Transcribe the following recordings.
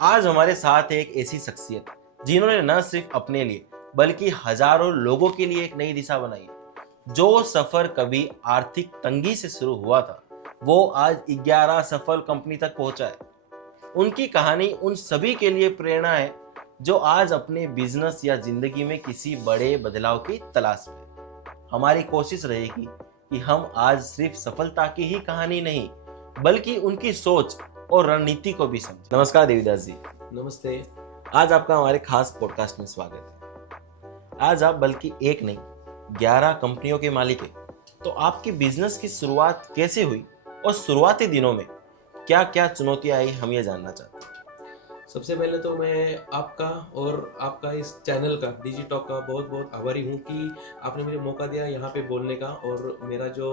आज हमारे साथ है एक ऐसी शख्सियत जिन्होंने न सिर्फ अपने लिए बल्कि हजारों लोगों के लिए एक नई दिशा बनाई है। जो सफर कभी आर्थिक तंगी से शुरू हुआ था वो आज 11 सफल कंपनी तक पहुंचा है। उनकी कहानी उन सभी के लिए प्रेरणा है जो आज अपने बिजनेस या जिंदगी में किसी बड़े बदलाव की तलाश में हैं। हमारी कोशिश रहेगी कि हम आज सिर्फ सफलता की ही कहानी नहीं बल्कि उनकी सोच और रणनीति को भी समझें। नमस्कार देवीदास जी। नमस्ते। आज आपका हमारे खास पॉडकास्ट में स्वागत है। आज आप बल्कि एक नहीं 11 कंपनियों के मालिक हैं। तो आपकी बिजनेस की शुरुआत कैसे हुई और शुरुआती दिनों में क्या क्या चुनौतियां आई, हम ये जानना चाहते हैं। सबसे पहले तो मैं आपका और आपका इस चैनल का डिजिटॉक का बहुत बहुत आभारी हूँ कि आपने मुझे मौका दिया यहाँ पे बोलने का और मेरा जो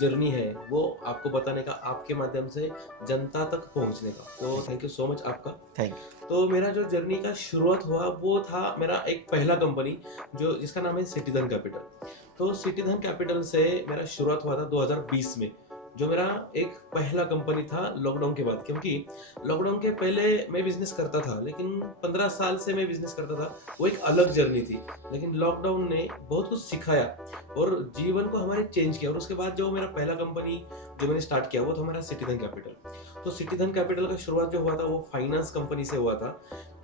जर्नी है वो आपको बताने का, आपके माध्यम से जनता तक पहुँचने का। तो थैंक यू सो मच आपका। Thank you. तो मेरा जो जर्नी का शुरुआत हुआ वो था मेरा एक पहला कंपनी जो जिसका नाम है सिटीधन कैपिटल। तो सिटीधन कैपिटल से मेरा शुरुआत हुआ था 2020 में, जो मेरा एक पहला कंपनी था लॉकडाउन के बाद। क्योंकि लॉकडाउन के पहले मैं बिजनेस करता था, लेकिन 15 साल से मैं बिजनेस करता था, वो एक अलग जर्नी थी। लेकिन लॉकडाउन ने बहुत कुछ सिखाया और जीवन को हमारे चेंज किया। और उसके बाद जो मेरा पहला कंपनी जो मैंने स्टार्ट किया वो था मेरा सिटीधन कैपिटल। तो सिटीधन कैपिटल का शुरुआत जो हुआ था वो फाइनेंस कंपनी से हुआ था।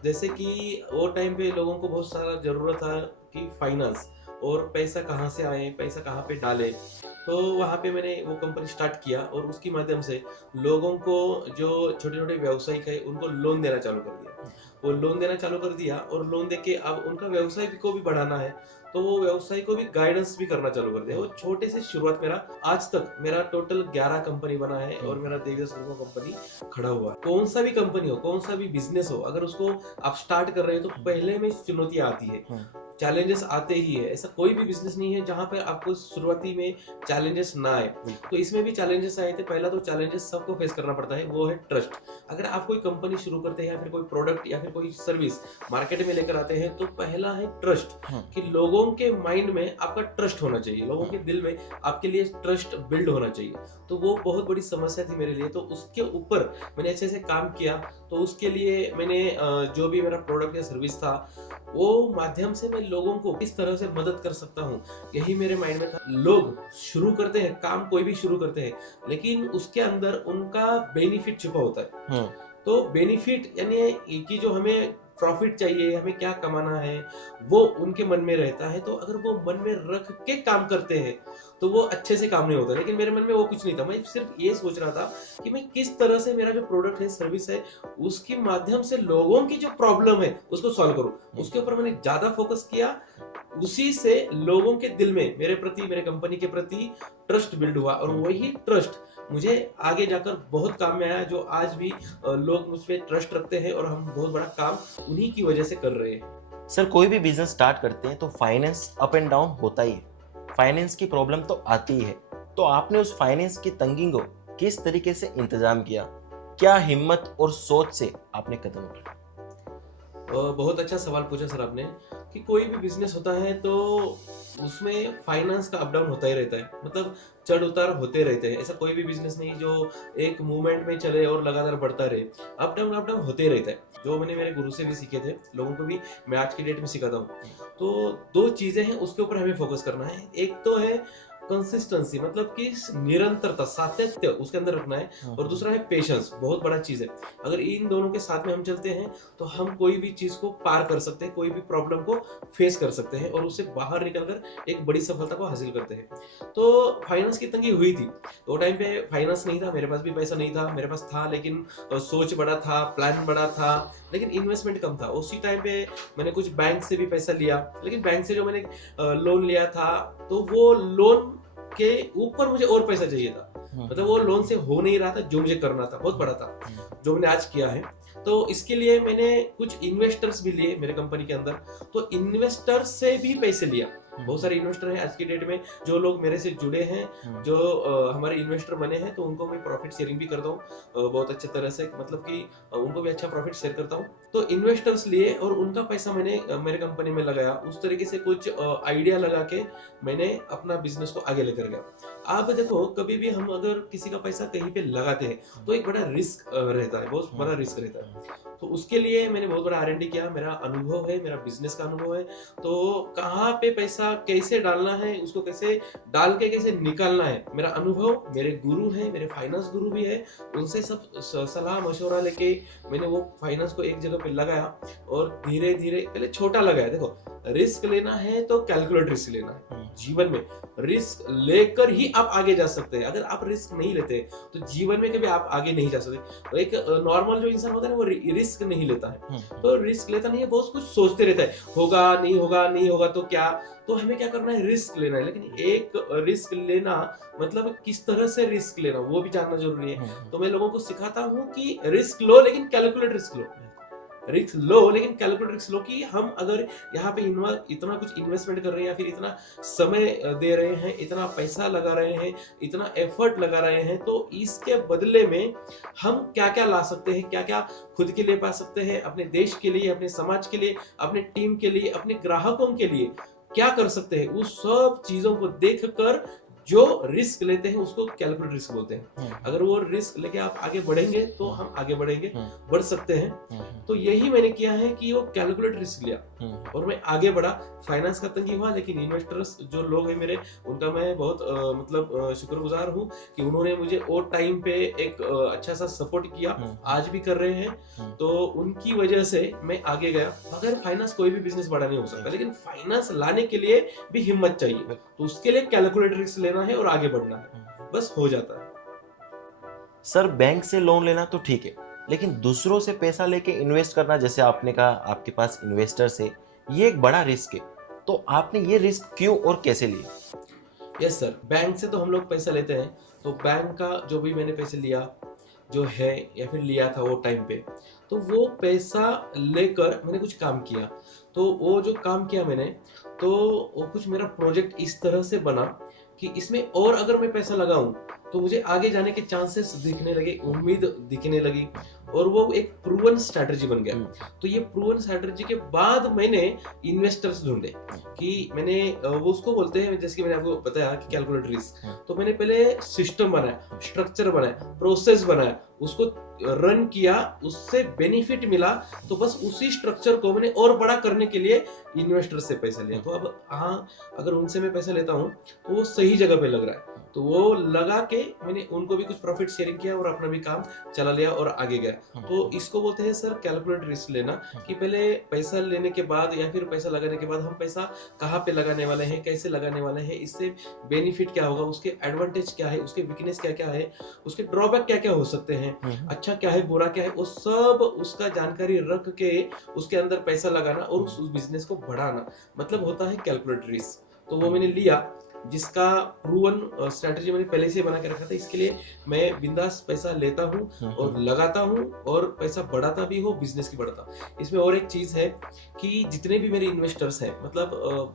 जैसे कि वो टाइम पे लोगों को बहुत सारा जरूरत था कि फाइनेंस और पैसा कहाँ से आए, पैसा कहाँ पे डाले। तो वहाँ पे मैंने वो कंपनी स्टार्ट किया और उसके माध्यम से लोगों को जो छोटे छोटे व्यवसायिक है उनको लोन देना चालू कर दिया। वो लोन देना चालू कर दिया और लोन देके अब उनका व्यवसाय को भी बढ़ाना है, तो वो व्यवसाय को भी गाइडेंस भी करना चालू कर दिया। वो छोटे से शुरुआत मेरा आज तक मेरा टोटल 11 कंपनी बना है और मेरा देवीदास ग्रुप कंपनी खड़ा हुआ है। कौन सा भी कंपनी हो, कौन सा भी बिजनेस हो, अगर उसको आप स्टार्ट कर रहे हैं तो पहले में चुनौतियां आती है, चैलेंजेस आते ही है। ऐसा कोई भी बिजनेस नहीं है जहां पे आपको शुरुआती में चैलेंजेस ना आए। तो इसमें भी चैलेंजेस आए थे। पहला तो चैलेंजेस सबको फेस करना पड़ता है, वो है ट्रस्ट। अगर आप कोई कंपनी शुरू करते हैं या फिर कोई प्रोडक्ट या फिर कोई सर्विस मार्केट में लेकर आते हैं तो पहला है ट्रस्ट, कि लोगों के माइंड में आपका ट्रस्ट होना चाहिए, लोगों के दिल में आपके लिए ट्रस्ट बिल्ड होना चाहिए। तो वो बहुत बड़ी समस्या थी मेरे लिए। तो उसके ऊपर मैंने अच्छे से काम किया। तो उसके लिए मैंने जो भी मेरा प्रोडक्ट या सर्विस था वो माध्यम से मैं लोगों को किस तरह से मदद कर सकता हूँ, यही मेरे माइंड में था। लोग शुरू करते हैं काम, कोई भी शुरू करते हैं, लेकिन उसके अंदर उनका बेनिफिट छुपा होता है। तो बेनिफिट यानी कि जो हमें प्रॉफिट चाहिए, हमें क्या कमाना है, वो उनके मन में रहता है। तो अगर वो मन में रख के काम करते हैं तो वो अच्छे से काम नहीं होता। लेकिन मेरे मन में वो कुछ नहीं था। मैं सिर्फ ये सोच रहा था कि मैं किस तरह से मेरा जो प्रोडक्ट है, सर्विस है, उसके माध्यम से लोगों की जो प्रॉब्लम है उसको सॉल्व करूं। उसके ऊपर मैंने ज्यादा फोकस किया। उसी से लोगों के दिल में मेरे प्रति, मेरे कंपनी के प्रति ट्रस्ट बिल्ड हुआ और वही ट्रस्ट मुझे आगे जाकर बहुत काम में आया। जो आज भी लोग मुझ पे ट्रस्ट रखते हैं और हम बहुत बड़ा काम उन्हीं की वजह से कर रहे हैं। सर, कोई भी बिजनेस स्टार्ट करते हैं तो फाइनेंस अप एंड डाउन होता ही है, फाइनेंस की प्रॉब्लम तो आती ही है। तो आपने उस फाइनेंस की तंगी को किस तरीके से इंतजाम किया? क्या हिम्मत और सोच से आपने कदम उठाया? बहुत अच्छा सवाल पूछा सर आपने, कि कोई भी बिजनेस होता है तो उसमें फाइनेंस का अप डाउन होता ही रहता है। मतलब चढ़ उतार होते रहते हैं। ऐसा कोई भी बिजनेस नहीं जो एक मूवमेंट में चले और लगातार बढ़ता रहे। अप डाउन होते ही रहता है। जो मैंने मेरे गुरु से भी सीखे थे, लोगों को भी मैं आज की डेट में सिखाता हूँ। तो दो चीजें हैं उसके ऊपर हमें फोकस करना है। एक तो है कंसिस्टेंसी, मतलब कि निरंतरता, सातत्य उसके अंदर रखना है। और दूसरा है पेशेंस, बहुत बड़ा चीज है। अगर इन दोनों के साथ में हम चलते हैं तो हम कोई भी चीज को पार कर सकते हैं, कोई भी प्रॉब्लम को फेस कर सकते हैं और उससे बाहर निकलकर एक बड़ी सफलता को हासिल करते हैं। तो फाइनेंस की तंगी हुई थी। तो टाइम पे फाइनेंस नहीं था, मेरे पास भी पैसा नहीं था। मेरे पास था लेकिन सोच बड़ा था, प्लान बड़ा था, लेकिन इन्वेस्टमेंट कम था। उसी टाइम पे मैंने कुछ बैंक से भी पैसा लिया, लेकिन बैंक से जो मैंने लोन लिया था तो वो लोन के ऊपर मुझे और पैसा चाहिए था। मतलब वो लोन से हो नहीं रहा था जो मुझे करना था, बहुत बड़ा था जो मैंने आज किया है। तो इसके लिए मैंने कुछ इन्वेस्टर्स भी लिए मेरे कंपनी के अंदर। तो इन्वेस्टर्स से भी पैसे लिया। बहुत सारे इन्वेस्टर हैं आज की डेट में जो लोग मेरे से जुड़े हैं, जो हमारे इन्वेस्टर बने हैं, तो उनको मैं प्रॉफिट शेयरिंग भी करता हूँ बहुत अच्छे तरह से। मतलब कि उनको भी अच्छा प्रॉफिट शेयर करता हूँ। तो इन्वेस्टर्स लिए और उनका पैसा मैंने मेरे कंपनी में लगाया। उस तरीके से कुछ आइडिया लगा के मैंने अपना बिजनेस को आगे लेकर गया। आप देखो, कभी भी हम अगर किसी का पैसा कहीं पे लगाते हैं तो एक बड़ा रिस्क रहता है, बहुत बड़ा रिस्क रहता है। तो उसके लिए मैंने बहुत बड़ा R&D किया, मेरा अनुभव है, मेरा बिजनेस का अनुभव है, तो कहाँ पे पैसा कैसे डालना है, उसको कैसे डाल के कैसे निकालना है, मेरा अनुभव, मेरे गुरु हैं, मेरे फाइनेंस गुरु भी है, उनसे सब सलाह मशवरा लेके मैंने वो फाइनेंस को एक जगह पे लगाया और धीरे धीरे पहले छोटा लगाया। देखो, रिस्क लेना है तो कैलकुलेट रिस्क लेना है। जीवन में रिस्क लेकर ही आप आगे जा सकते हैं। अगर आप रिस्क नहीं लेते तो जीवन में कभी आप आगे नहीं जा सकते। तो एक नॉर्मल जो इंसान होता है ना, वो रिस्क नहीं लेता है, तो रिस्क लेता नहीं है, बहुत कुछ सोचते रहता है, होगा नहीं होगा, नहीं होगा तो क्या। तो हमें क्या करना है, रिस्क लेना है। लेकिन एक रिस्क लेना मतलब किस तरह से रिस्क लेना वो भी जानना जरूरी है। तो मैं लोगों को सिखाता हूँ कि रिस्क लो लेकिन कैलकुलेट रिस्क लो, रिस्क लो लेकिन कैलकुलेट रिस्क लो। कि हम अगर यहाँ पे इतना कुछ इन्वेस्टमेंट कर रहे हैं या फिर इतना समय दे रहे हैं, इतना पैसा लगा रहे हैं, इतना एफर्ट लगा रहे हैं, तो इसके बदले में हम क्या क्या ला सकते हैं, क्या क्या खुद के लिए पा सकते हैं, अपने देश के लिए, अपने समाज के लिए, अपने टीम के लिए, अपने ग्राहकों के लिए क्या कर सकते हैं। उस सब चीजों को देखकर जो रिस्क लेते हैं उसको कैलकुलेट रिस्क बोलते हैं। अगर वो रिस्क लेके आप आगे बढ़ेंगे तो हम आगे बढ़ेंगे, बढ़ सकते हैं। तो यही मैंने किया है कि वो कैलकुलेट रिस्क लिया और मैं आगे बढ़ा। फाइनेंस का तंगी हुआ, लेकिन इन्वेस्टर्स जो लोग हैं मेरे, उनका मैं बहुत शुक्रगुजार हूँ कि उन्होंने मुझे वो टाइम पे एक अच्छा सा सपोर्ट किया, आज भी कर रहे हैं। तो उनकी वजह से मैं आगे गया। अगर फाइनेंस, कोई भी बिजनेस बड़ा नहीं हो सकता, लेकिन फाइनेंस लाने के लिए भी हिम्मत चाहिए। तो उसके लिए कैलकुलेट रिस्क लेना है और आगे बढ़ना है, बस हो जाता है। सर, बैंक से लोन लेना तो ठीक है, लेकिन दूसरों से पैसा लेके इन्वेस्ट करना, जैसे आपने कहा आपके पास इन्वेस्टर्स है, ये एक बड़ा रिस्क है। तो आपने ये रिस्क क्यों और कैसे लिया? यस सर, बैंक से तो हम लोग पैसा लेते हैं। तो बैंक का जो भी मैंने पैसे लिया जो है या फिर लिया था वो टाइम पे, तो वो पैसा लेकर मैंने कुछ काम किया। तो वो जो काम किया मैंने, तो वो कुछ मेरा प्रोजेक्ट इस तरह से बना कि इसमें और अगर मैं पैसा लगाऊं तो मुझे आगे जाने के चांसेस दिखने लगे, उम्मीद दिखने लगी, और वो एक प्रूवन स्ट्रैटेजी बन गया। तो ये प्रूवन स्ट्रैटेजी के बाद मैंने इन्वेस्टर्स ढूंढे कि मैंने वो उसको बोलते हैं, जैसे कि मैंने आपको बताया कि कैलकुलेट रिस्क। तो मैंने पहले सिस्टम बनाया, स्ट्रक्चर बनाया, प्रोसेस बनाया, उसको रन किया, उससे बेनिफिट मिला, तो बस उसी स्ट्रक्चर को मैंने और बड़ा करने के लिए इन्वेस्टर से पैसा लिया। तो अब हाँ, अगर उनसे मैं पैसा लेता हूँ तो वो सही जगह पे लग रहा है, तो वो लगा के मैंने उनको भी कुछ प्रॉफिट शेयरिंग किया और अपना भी काम चला लिया और आगे गया। तो इसको बोलते हैं सर कैलकुलेट रिस्क लेना, कि पहले पैसा लेने के बाद या फिर पैसा लगाने के बाद हम पैसा कहाँ पे लगाने वाले हैं, कैसे लगाने वाले हैं, इससे बेनिफिट क्या होगा, उसके एडवांटेज क्या है, उसके वीकनेस क्या क्या है, उसके ड्रॉबैक क्या क्या हो सकते हैं, अच्छा क्या है, बुरा क्या है, वो सब उसका जानकारी रख के उसके अंदर पैसा लगाना और उस बिजनेस को बढ़ाना, मतलब होता है कैलकुलेट रिस्क। तो वो मैंने लिया, जिसका प्रूवन स्ट्रैटेजी मैंने पहले से बना के रखा था। इसके लिए मैं बिंदास पैसा लेता हूँ और लगाता हूँ और पैसा बढ़ाता भी हो, बिजनेस की बढ़ाता। इसमें और एक चीज है कि जितने भी मेरे इन्वेस्टर्स हैं, मतलब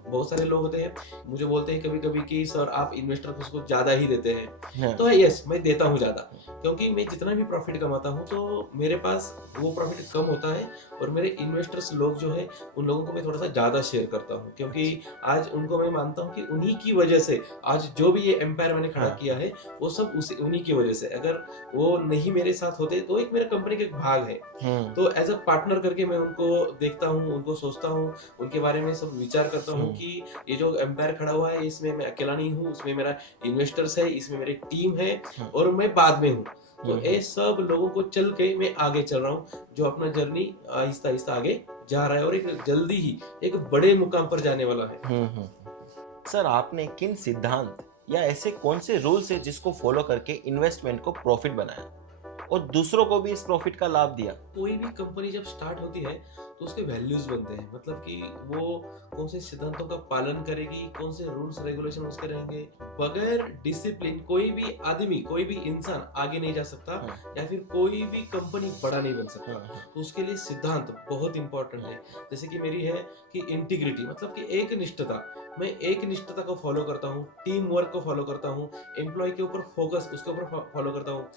बहुत सारे लोग होते हैं मुझे बोलते हैं कभी कभी कि सर आप इन्वेस्टर को उसको ज्यादा ही देते हैं। तो यस, मैं देता हूँ ज्यादा, क्योंकि मैं जितना भी प्रॉफिट कमाता हूँ तो मेरे पास वो प्रॉफिट कम होता है, और मेरे इन्वेस्टर्स लोग जो है उन लोगों को मैं थोड़ा सा ज्यादा शेयर करता हूँ, क्योंकि आज उनको मैं मानता हूँ कि उन्हीं की वजह से आज जो भी ये एम्पायर मैंने खड़ा किया है वो सब उन्हीं की वजह से। अगर वो नहीं मेरे साथ होते तो एक मेरे कंपनी का एक भाग है। तो एज अ पार्टनर करके मैं उनको देखता हूँ, उनको सोचता हूँ, उनके बारे में सब विचार करता हूँ कि ये जो एम्पायर खड़ा हुआ है इसमें मैं अकेला नहीं हूँ, इसमें मेरा इन्वेस्टर्स है, इसमें मेरी टीम है और मैं बाद में हूँ। तो ये सब लोगों को चल के मैं आगे चल रहा हूँ, जो अपना जर्नी आहिस्ता आहिस्ता आगे जा रहा है और एक जल्दी ही एक बड़े मुकाम पर जाने वाला है। सर, आपने किन सिद्धांत या ऐसे कौन से रूल्स है जिसको फॉलो करके इन्वेस्टमेंट को प्रॉफिट बनाया और दूसरों को भी इस प्रॉफिट का लाभ दिया? कोई भी कंपनी जब स्टार्ट होती है तो उसके वैल्यूज बनते हैं, मतलब कि वो कौन से सिद्धांतों का पालन करेगी, कौन से रूल्स रेगुलेशन उसके रहेंगे। बगैर डिसिप्लिन कोई भी आदमी, कोई भी इंसान आगे नहीं जा सकता, या फिर कोई भी कंपनी बड़ा नहीं बन सकता। तो उसके लिए सिद्धांत बहुत इंपॉर्टेंट है। जैसे कि मेरी है कि इंटीग्रिटी, मतलब कि एक निष्ठता, मैं एक निष्ठता को फॉलो करता हूँ, टीम वर्क को फॉलो करता हूँ, एम्प्लॉय के ऊपर फोकस उसके ऊपर फॉलो करता हूँ,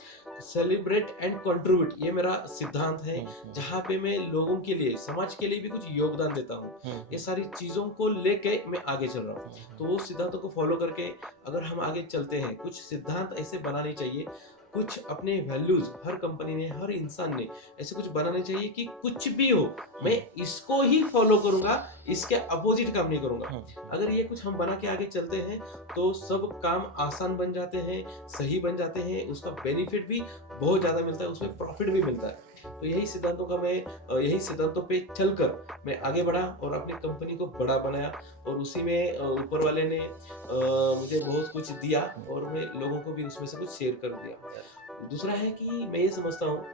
सेलिब्रेट एंड कंट्रीब्यूट, ये मेरा सिद्धांत है, जहाँ पे मैं लोगों के लिए, समाज के लिए भी कुछ योगदान देता हूँ। ये सारी चीजों को लेके मैं आगे चल रहा हूँ। तो वो सिद्धांतों को फॉलो करके अगर हम आगे चलते हैं, कुछ सिद्धांत ऐसे बनाने चाहिए, कुछ अपने वैल्यूज हर कंपनी ने, हर इंसान ने ऐसे कुछ बनाने चाहिए कि कुछ भी हो मैं इसको ही फॉलो करूंगा, इसके अपोजिट काम नहीं करूंगा। अगर ये कुछ हम बना के आगे चलते हैं तो सब काम आसान बन जाते हैं, सही बन जाते हैं, उसका बेनिफिट भी बहुत ज्यादा मिलता है, उसमें प्रॉफिट भी मिलता है। तो यही सिद्धांतों पे चलकर मैं आगे बढ़ा और अपनी कंपनी को बड़ा बनाया, और उसी में ऊपर वाले ने मुझे बहुत कुछ दिया और मैं लोगों को भी उसमें से कुछ शेयर कर दिया। दूसरा है कि मैं ये समझता हूँ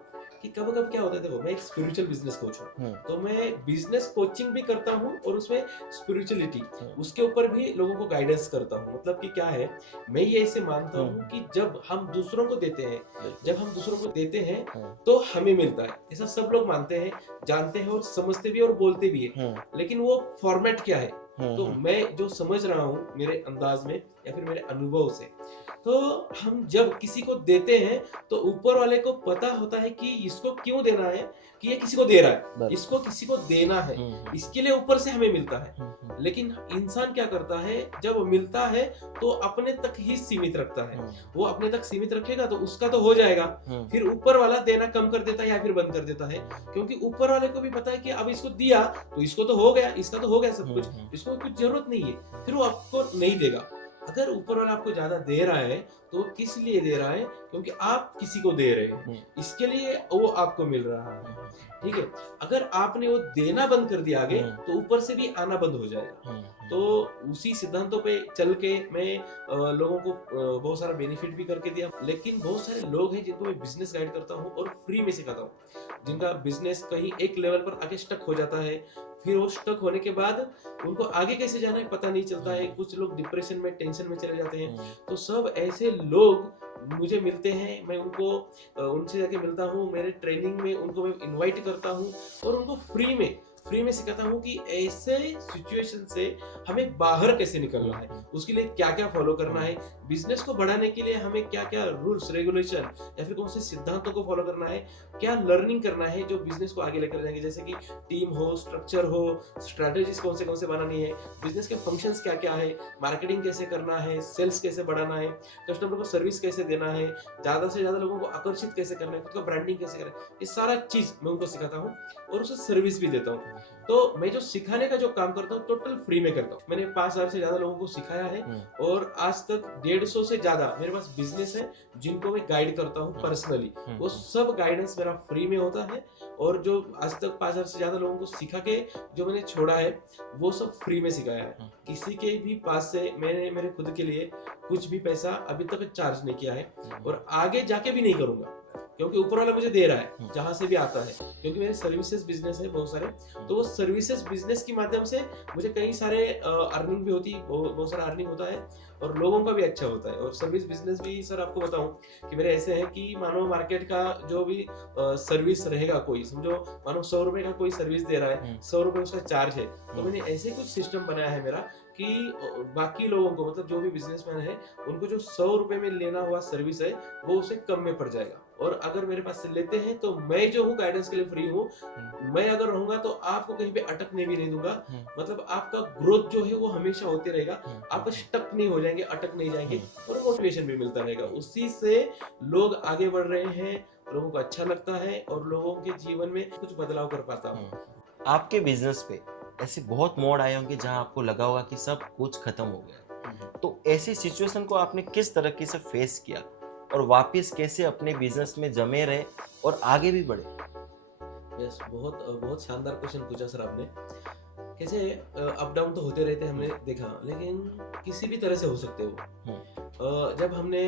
कि कब कब क्या होता है, देखो मैं एक स्पिरिचुअल बिजनेस कोच हूँ, तो मैं बिजनेस कोचिंग भी करता हूँ और उसमें स्पिरिचुअलिटी उसके ऊपर भी लोगों को गाइडेंस करता हूँ। मतलब कि क्या है, मैं ये ऐसे मानता हूँ कि जब हम दूसरों को देते हैं तो हमें मिलता है, ऐसा सब लोग मानते हैं, जानते हैं और समझते भी और बोलते भी है। लेकिन वो फॉर्मेट क्या है, तो मैं जो समझ रहा हूँ मेरे अंदाज में या फिर मेरे अनुभव से, तो हम जब किसी को देते हैं तो ऊपर वाले को पता होता है कि इसको क्यों देना है, कि ये किसी को दे रहा है, इसको किसी को देना है, इसके लिए ऊपर से हमें मिलता है। लेकिन इंसान क्या करता है, जब मिलता है तो अपने तक ही सीमित रखता है। वो अपने तक सीमित रखेगा तो उसका तो हो जाएगा, फिर ऊपर वाला देना कम कर देता है या फिर बंद कर देता है, क्योंकि ऊपर वाले को भी पता है कि अब इसको दिया तो इसको तो हो गया, इसका तो हो गया सब कुछ, इसको कुछ जरूरत नहीं है, फिर वो आपको नहीं देगा। अगर ऊपर वाला आपको ज्यादा दे रहा है तो वो किस लिए दे रहा है, क्योंकि आप किसी को दे रहे हैं, इसके लिए वो आपको मिल रहा है। ठीक है, अगर आपने वो देना बंद कर दिया आगे तो ऊपर से भी आना बंद हो जाएगा। तो उसी सिद्धांतों पे चल के मैं लोगों को बहुत सारा बेनिफिट भी करके दिया। लेकिन बहुत सारे लोग हैं जिनको मैं बिजनेस गाइड करता हूँ और फ्री में सिखाता हूँ, जिनका बिजनेस कहीं एक लेवल पर आके स्टक हो जाता है, फिर वो स्टक होने के बाद उनको आगे कैसे जाना है पता नहीं चलता है, कुछ लोग डिप्रेशन में, टेंशन में चले जाते हैं। तो सब ऐसे लोग मुझे मिलते हैं, मैं उनको उनसे जाके मिलता हूँ, मेरे ट्रेनिंग में उनको मैं इनवाइट करता हूँ और उनको फ्री में सिखाता हूँ कि ऐसे सिचुएशन से हमें बाहर कैसे निकलना है, उसके लिए क्या क्या फॉलो करना है, बिजनेस को बढ़ाने के लिए हमें क्या क्या रूल्स रेगुलेशन या फिर कौन से सिद्धांतों को फॉलो करना है, क्या लर्निंग करना है जो बिजनेस को आगे लेकर जाएंगे, जैसे कि टीम हो, स्ट्रक्चर हो, स्ट्रेटेजीज कौन से बनानी है, बिजनेस के फंक्शंस क्या क्या है, मार्केटिंग कैसे करना है, सेल्स कैसे बढ़ाना है, कस्टमर को सर्विस कैसे देना है, ज्यादा से ज्यादा लोगों को आकर्षित कैसे करना है, खुद का ब्रांडिंग कैसे करना है, ये सारा चीज मैं उनको सिखाता हूँ और उसे सर्विस भी देता हूँ। तो मैं जो सिखाने का जो काम करता हूँ टोटल फ्री में करता हूँ। मैंने 5,000 से ज्यादा लोगों को सिखाया है और आज तक 150 से ज्यादा मेरे पास बिजनेस है जिनको मैं गाइड करता हूँ पर्सनली। वो सब गाइडेंस मेरा फ्री में होता है और जो आज तक 5,000 से ज्यादा लोगों को सिखा के जो मैंने छोड़ा है वो सब फ्री में सिखाया है। किसी के भी पास से मैंने मेरे खुद के लिए कुछ भी पैसा अभी तक चार्ज नहीं किया है और आगे जाके भी नहीं करूंगा, क्योंकि ऊपर वाला मुझे दे रहा है जहां से भी आता है, क्योंकि मेरे सर्विसेज बिजनेस है बहुत सारे। तो वो सर्विसेज बिजनेस के माध्यम से मुझे कई सारे अर्निंग भी होती, बहुत सारा अर्निंग होता है और लोगों का भी अच्छा होता है। और सर्विस बिजनेस भी सर आपको बताऊं कि मेरे ऐसे है कि मानो मार्केट का जो भी सर्विस रहेगा, कोई समझो मानो 100 रुपए का कोई सर्विस दे रहा है, 100 रुपए उसका चार्ज है, तो मैंने ऐसे कुछ सिस्टम बनाया है मेरा कि बाकी लोगों को, मतलब जो भी बिजनेसमैन है उनको जो 100 रुपए में लेना हुआ सर्विस है वो उसे कम में पड़ जाएगा। और अगर मेरे पास से लेते हैं तो मैं जो हूँ गाइडेंस के लिए फ्री हूँ, मैं अगर रहूंगा तो आपको कहीं पे अटकने भी नहीं दूंगा, मतलब आपका ग्रोथ जो है वो हमेशा होते रहेगा, आप स्टक नहीं हो जाएंगे, अटक नहीं जाएंगे और मोटिवेशन भी मिलता रहेगा। उसी से लोग आगे बढ़ रहे हैं, लोगों को अच्छा लगता है और लोगों के जीवन में कुछ बदलाव कर पाता हूँ। आपके बिजनेस पे ऐसे बहुत मोड़ आए होंगे जहां आपको लगा होगा कि सब कुछ खत्म हो गया, तो ऐसी सिचुएशन को आपने किस तरीके से फेस किया और वापस कैसे अपने बिजनेस में जमे रहे और आगे भी बढ़े? यस, बहुत शानदार क्वेश्चन पूछा सर आपने। कैसे अप डाउन तो होते रहते हमने देखा, लेकिन किसी भी तरह से हो सकते हो। जब हमने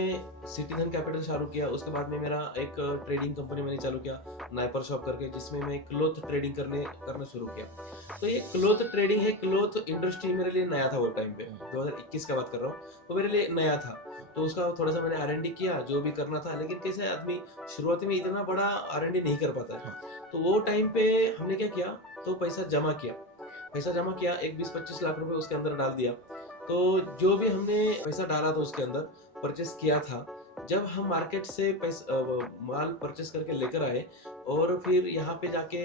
सिटीजन कैपिटल चालू किया उसके बाद में मेरा एक ट्रेडिंग कंपनी मैंने चालू किया नाइपर शॉप करके, जिसमें मैं क्लोथ ट्रेडिंग करना शुरू किया। तो ये क्लोथ ट्रेडिंग है, क्लोथ इंडस्ट्री मेरे लिए नया था वो टाइम पे, 2021 का बात कर रहा हूँ, तो मेरे लिए नया था। तो उसका थोड़ा सा मैंने R&D किया जो भी करना था, लेकिन कैसे आदमी शुरुआती में इतना बड़ा R&D नहीं कर पाता है। तो वो टाइम पे हमने क्या किया, तो पैसा जमा किया, एक 20-25 लाख रुपए उसके अंदर डाल दिया। तो जो भी हमने पैसा डाला था उसके अंदर परचेस किया था, जब हम मार्केट से माल परचेस करके लेकर आए और फिर यहाँ पे जाके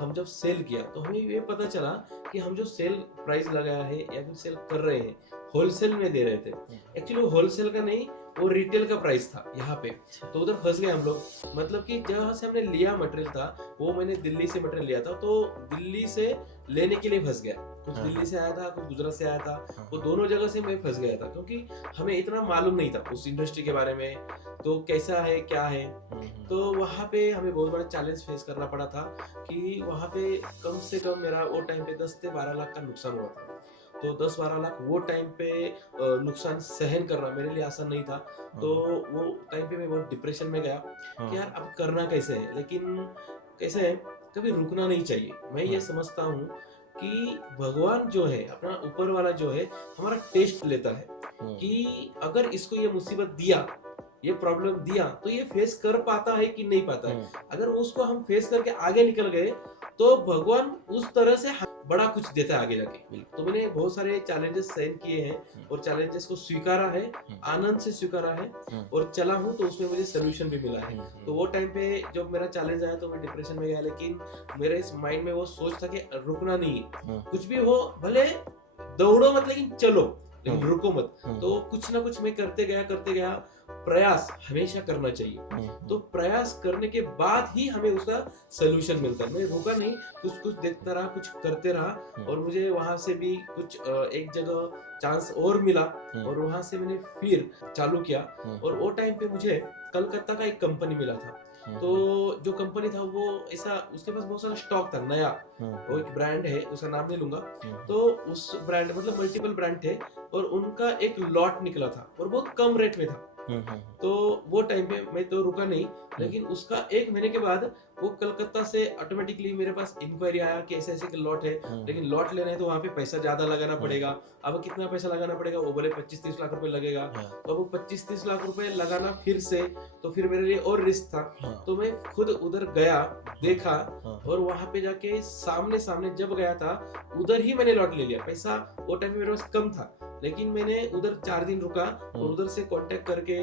हम जब सेल किया तो हमें ये पता चला कि हम जो सेल प्राइस लगाया है या फिर सेल कर रहे हैं होलसेल में दे रहे थे। एक्चुअली वो होलसेल का नहीं, वो रिटेल का प्राइस था यहाँ पे, तो उधर फंस गए हम लोग। मतलब कि जहाँ से हमने लिया मटेरियल था वो मैंने दिल्ली से मटेरियल लिया था, तो दिल्ली से लेने के लिए फंस गया। कुछ हाँ, दिल्ली से आया था, कुछ गुजरात से आया था, हाँ, वो दोनों जगह से मैं फंस गया था, क्योंकि हमें इतना मालूम नहीं था उस इंडस्ट्री के बारे में, तो कैसा है क्या है। तो वहाँ पे हमें बहुत बड़ा चैलेंज फेस करना पड़ा था कि वहाँ पे कम से कम मेरा वो टाइम पे 10 से 12 लाख का नुकसान हुआ था। तो 10-12 लाख वो टाइम पे नुकसान सहन करना मेरे लिए आसान नहीं था। तो वो टाइम पे मैं बहुत डिप्रेशन में गया कि यार अब करना कैसे है। लेकिन कैसे है, कभी रुकना नहीं चाहिए। मैं ये समझता हूँ कि भगवान जो है, अपना ऊपर वाला जो है, हमारा टेस्ट लेता है कि अगर इसको ये मुसीबत दिया, ये प्रॉब्लम दिया, तो ये फेस कर पाता है कि नहीं पाता है। अगर उसको हम फेस करके आगे निकल गए तो भगवान उस तरह से बड़ा कुछ देता है आगे जाके। तो मैंने बहुत सारे चैलेंजेस सहन किए हैं और चैलेंजेस को स्वीकारा है, आनंद से स्वीकारा है और चला हूँ, तो उसमें मुझे सोल्यूशन भी मिला है। तो वो टाइम पे जब मेरा चैलेंज आया तो मैं डिप्रेशन में गया, लेकिन मेरे इस माइंड में वो सोच था कि रुकना नहीं है, कुछ भी हो भले दौड़ो मत, लेकिन चलो, लेकिन रुको मत। तो कुछ ना कुछ मैं करते गया। प्रयास हमेशा करना चाहिए, तो प्रयास करने के बाद ही हमें उसका सोल्यूशन मिलता है। मैं रुका नहीं, कुछ देखता रहा, कुछ करते रहा, और मुझे वहां से भी कुछ एक जगह चांस और मिला, और वहां से मैंने फिर चालू किया। और वो टाइम पे मुझे कलकत्ता का एक कंपनी मिला था। तो जो कंपनी था वो ऐसा, उसके पास बहुत सारा स्टॉक था नया, वो एक ब्रांड है, उसका नाम नहीं लूंगा। तो उस ब्रांड मतलब मल्टीपल ब्रांड थे, और उनका एक लॉट निकला था और बहुत कम रेट में था। तो वो टाइम पे मैं तो रुका नहीं, लेकिन उसका 1 महीने के बाद वो कलकत्ता से ऑटोमेटिकली मेरे पास इंक्वायरी आया कि ऐसे ऐसे लॉट है, लेकिन लॉट लेना है तो वहाँ पे पैसा ज्यादा लगाना पड़ेगा। अब कितना पैसा लगाना पड़ेगा, वो बोले 25-30 लाख रुपए लगेगा। तो अब वो 25-30 लाख रुपए लगाना फिर से, तो फिर मेरे लिए और रिस्क था। तो मैं खुद उधर गया, देखा, और वहां पे जाके सामने जब गया था, उधर ही मैंने लॉट ले लिया। पैसा वो टाइम में मेरे पास कम था, लेकिन मैंने उधर 4 दिन रुका और उधर से कांटेक्ट करके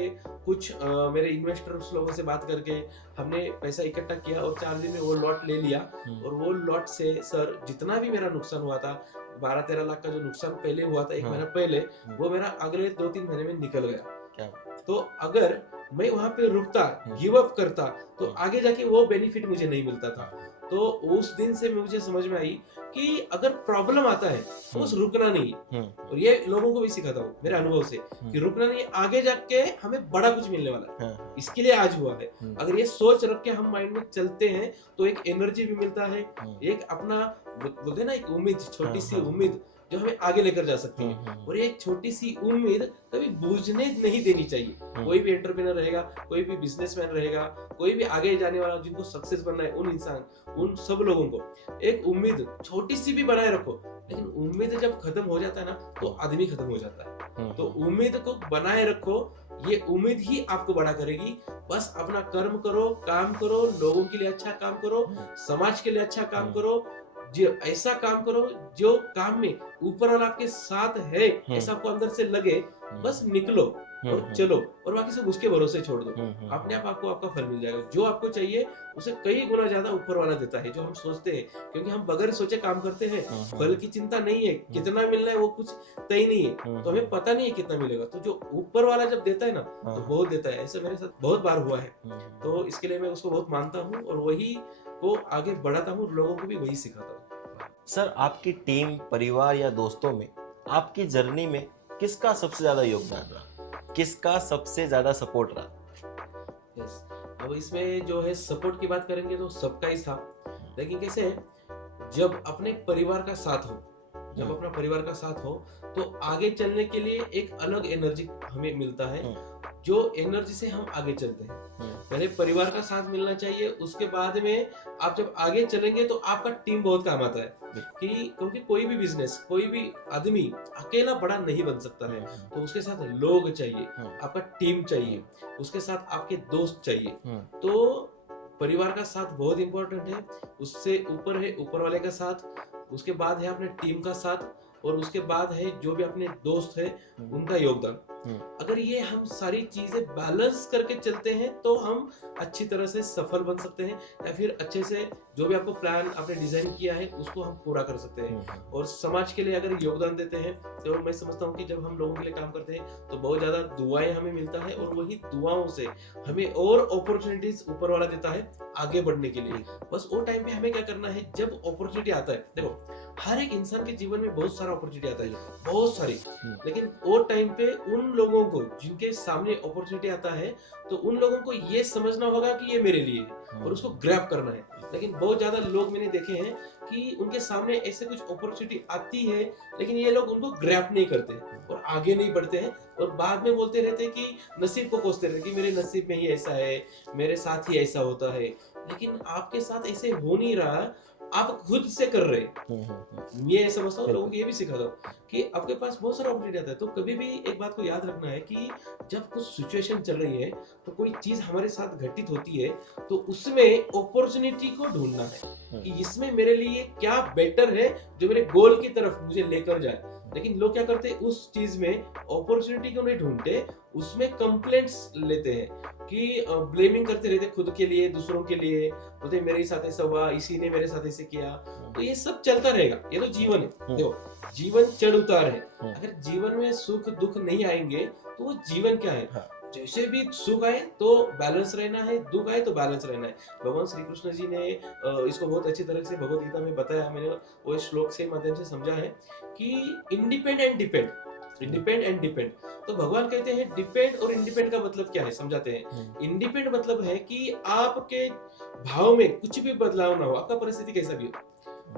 कुछ मेरे इन्वेस्टर्स लोगों से बात करके हमने पैसा इकट्ठा किया और 4 दिन में वो लॉट ले लिया। और वो लॉट से सर जितना भी मेरा नुकसान हुआ था, 12-13 लाख का जो नुकसान पहले हुआ था 1 महीना पहले, वो मेरा अगले 2-3 महीने में निकल गया। तो अगर मैं वहां पे रुकता, गिव अप करता, तो आगे जाके वो बेनिफिट मुझे नहीं मिलता था। तो उस दिन से मुझे समझ में आई कि अगर प्रॉब्लम आता है तो बस रुकना नहीं। और ये लोगों को भी सिखाता हूँ मेरे अनुभव से कि रुकना नहीं, आगे जाके हमें बड़ा कुछ मिलने वाला है, इसके लिए आज हुआ है। अगर ये सोच रख के हम माइंड में चलते हैं तो एक एनर्जी भी मिलता है, एक अपना बोलते हैं ना, एक उम्मीद, छोटी सी उम्मीद जो हमें आगे लेकर जा सकती है। और ये छोटी सी उम्मीद कभी बूझने नहीं देनी चाहिए। कोई भी एंटरप्रेन्योर रहेगा, कोई भी बिजनेसमैन रहेगा, कोई भी आगे जाने वाला जिनको सक्सेस बनना है, उन इंसान, उन सब लोगों को एक उम्मीद छोटी सी भी बनाए रखो। लेकिन उम्मीद जब खत्म हो जाता है ना, तो आदमी खत्म हो जाता है। तो उम्मीद को बनाए रखो, ये उम्मीद ही आपको बड़ा करेगी। बस अपना कर्म करो, काम करो, लोगों के लिए अच्छा काम करो, समाज के लिए अच्छा काम करो, जो ऐसा काम करो जो काम में ऊपर वाला आपके साथ है, ऐसा आपको अंदर से लगे। बस निकलो और चलो, और बाकी सब उसके भरोसे छोड़ दो। अपने आप आपको आपका फल मिल जाएगा। जो आपको चाहिए उसे कई गुना ज्यादा ऊपर वाला देता है जो हम सोचते हैं, क्योंकि हम बगैर सोचे काम करते हैं। फल की चिंता नहीं है, कितना मिलना है वो कुछ तय नहीं है, तो हमें पता नहीं है कितना मिलेगा। तो जो ऊपर वाला जब देता है ना, तो बहुत देता है। ऐसा मेरे साथ बहुत बार हुआ है। तो इसके लिए मैं उसको बहुत मानता हूँ और वही को आगे बढ़ाता हूँ, लोगों को भी वही सिखाता हूँ। सर, आपकी टीम, परिवार या दोस्तों में आपकी जर्नी में किसका सबसे ज्यादा योगदान रहा, किसका सबसे ज्यादा सपोर्ट रहा? यस, अब इसमें जो है सपोर्ट की बात करेंगे तो सबका ही था। लेकिन कैसे है, जब अपने परिवार का साथ हो, जब अपना परिवार का साथ हो, तो आगे चलने के लिए एक अलग एनर्जी हमें मिलता है, जो एनर्जी से हम आगे चलते हैं। पहले परिवार का साथ मिलना चाहिए, उसके बाद में आप जब आगे चलेंगे तो आपका टीम बहुत काम आता है। कि क्योंकि कोई भी बिजनेस, कोई भी आदमी अकेला बड़ा नहीं बन सकता है। तो उसके साथ लोग चाहिए, आपका टीम चाहिए, उसके साथ आपके दोस्त चाहिए। तो परिवार का साथ बहुत इंपॉर्टेंट है। उससे ऊपर है ऊपर वाले का साथ, उसके बाद है अपने टीम का साथ, और उसके बाद है जो भी अपने दोस्त है उनका योगदान। अगर ये हम सारी चीजें बैलेंस करके चलते हैं तो हम अच्छी तरह से सफल बन सकते हैं, या फिर अच्छे से जो भी आपको प्लान आपने डिजाइन किया है उसको हम पूरा कर सकते हैं। और समाज के लिए अगर योगदान देते हैं तो मैं समझता हूँ कि जब हम लोगों के लिए काम करते हैं तो बहुत ज्यादा दुआएं हमें मिलता है, और वही दुआओं से हमें और अपॉर्चुनिटीज ऊपर वाला देता है आगे बढ़ने के लिए। बस वो टाइम पे हमें क्या करना है, जब अपॉर्चुनिटी आता है, देखो हर एक इंसान के जीवन में बहुत सारा अपॉर्चुनिटी आता है, बहुत सारी, लेकिन वो टाइम पे उन लोगों को जिनके सामने अपॉर्चुनिटी आता है तो उन लोगों को ये समझना होगा कि ये मेरे लिए है और उसको ग्रैब करना है। लेकिन बहुत ज्यादा लोग मैंने देखे हैं कि उनके सामने ऐसे कुछ अपॉर्चुनिटी आती है लेकिन ये लोग उनको ग्रैब नहीं करते और आगे नहीं बढ़ते हैं, और बाद में बोलते रहते हैं कि नसीब को कोसते रहते हैं कि मेरे नसीब में ही ऐसा है, मेरे साथ ही ऐसा होता है। लेकिन आपके साथ ऐसे हो नहीं रहा, आप खुद से कर रहे हैं। ये समझता हूँ, लोगों को ये भी सिखाता हूँ कि आपके पास बहुत सारा अपॉर्चुनिटी आता है। तो कभी भी एक बात को याद रखना है कि जब कुछ सिचुएशन चल रही है तो कोई चीज हमारे साथ घटित होती है तो उसमें अपॉर्चुनिटी को ढूंढना है कि इसमें मेरे लिए क्या बेटर है जो मेरे गोल की तरफ मुझे लेकर जाए। लेकिन लोग क्या करते हैं, उस चीज में अपॉर्चुनिटी को नहीं ढूंढते, उसमें कंप्लेंट्स लेते हैं कि ब्लेमिंग करते रहते खुद के लिए, दूसरों के लिए, बोलते मेरे साथ ऐसा हुआ, इसी ने मेरे साथ ऐसे किया। तो ये सब चलता रहेगा, ये तो जीवन है। देखो जीवन चढ़ उतार है, अगर जीवन में सुख दुख नहीं आएंगे तो वो जीवन क्या है। जैसे भी सुख आए तो बैलेंस रहना है, दुख आए तो बैलेंस रहना है। भगवान श्री कृष्ण जी ने इसको बहुत अच्छी तरह से भगवत गीता में बताया, मैंने वो श्लोक से माध्यम से समझा है कि independent depend, depend and depend. तो भगवान कहते हैं डिपेंड और इंडिपेंड का मतलब क्या है समझाते हैं। इंडिपेंड मतलब है कि आपके भाव में कुछ भी बदलाव ना हो, आपका परिस्थिति कैसा भी हो।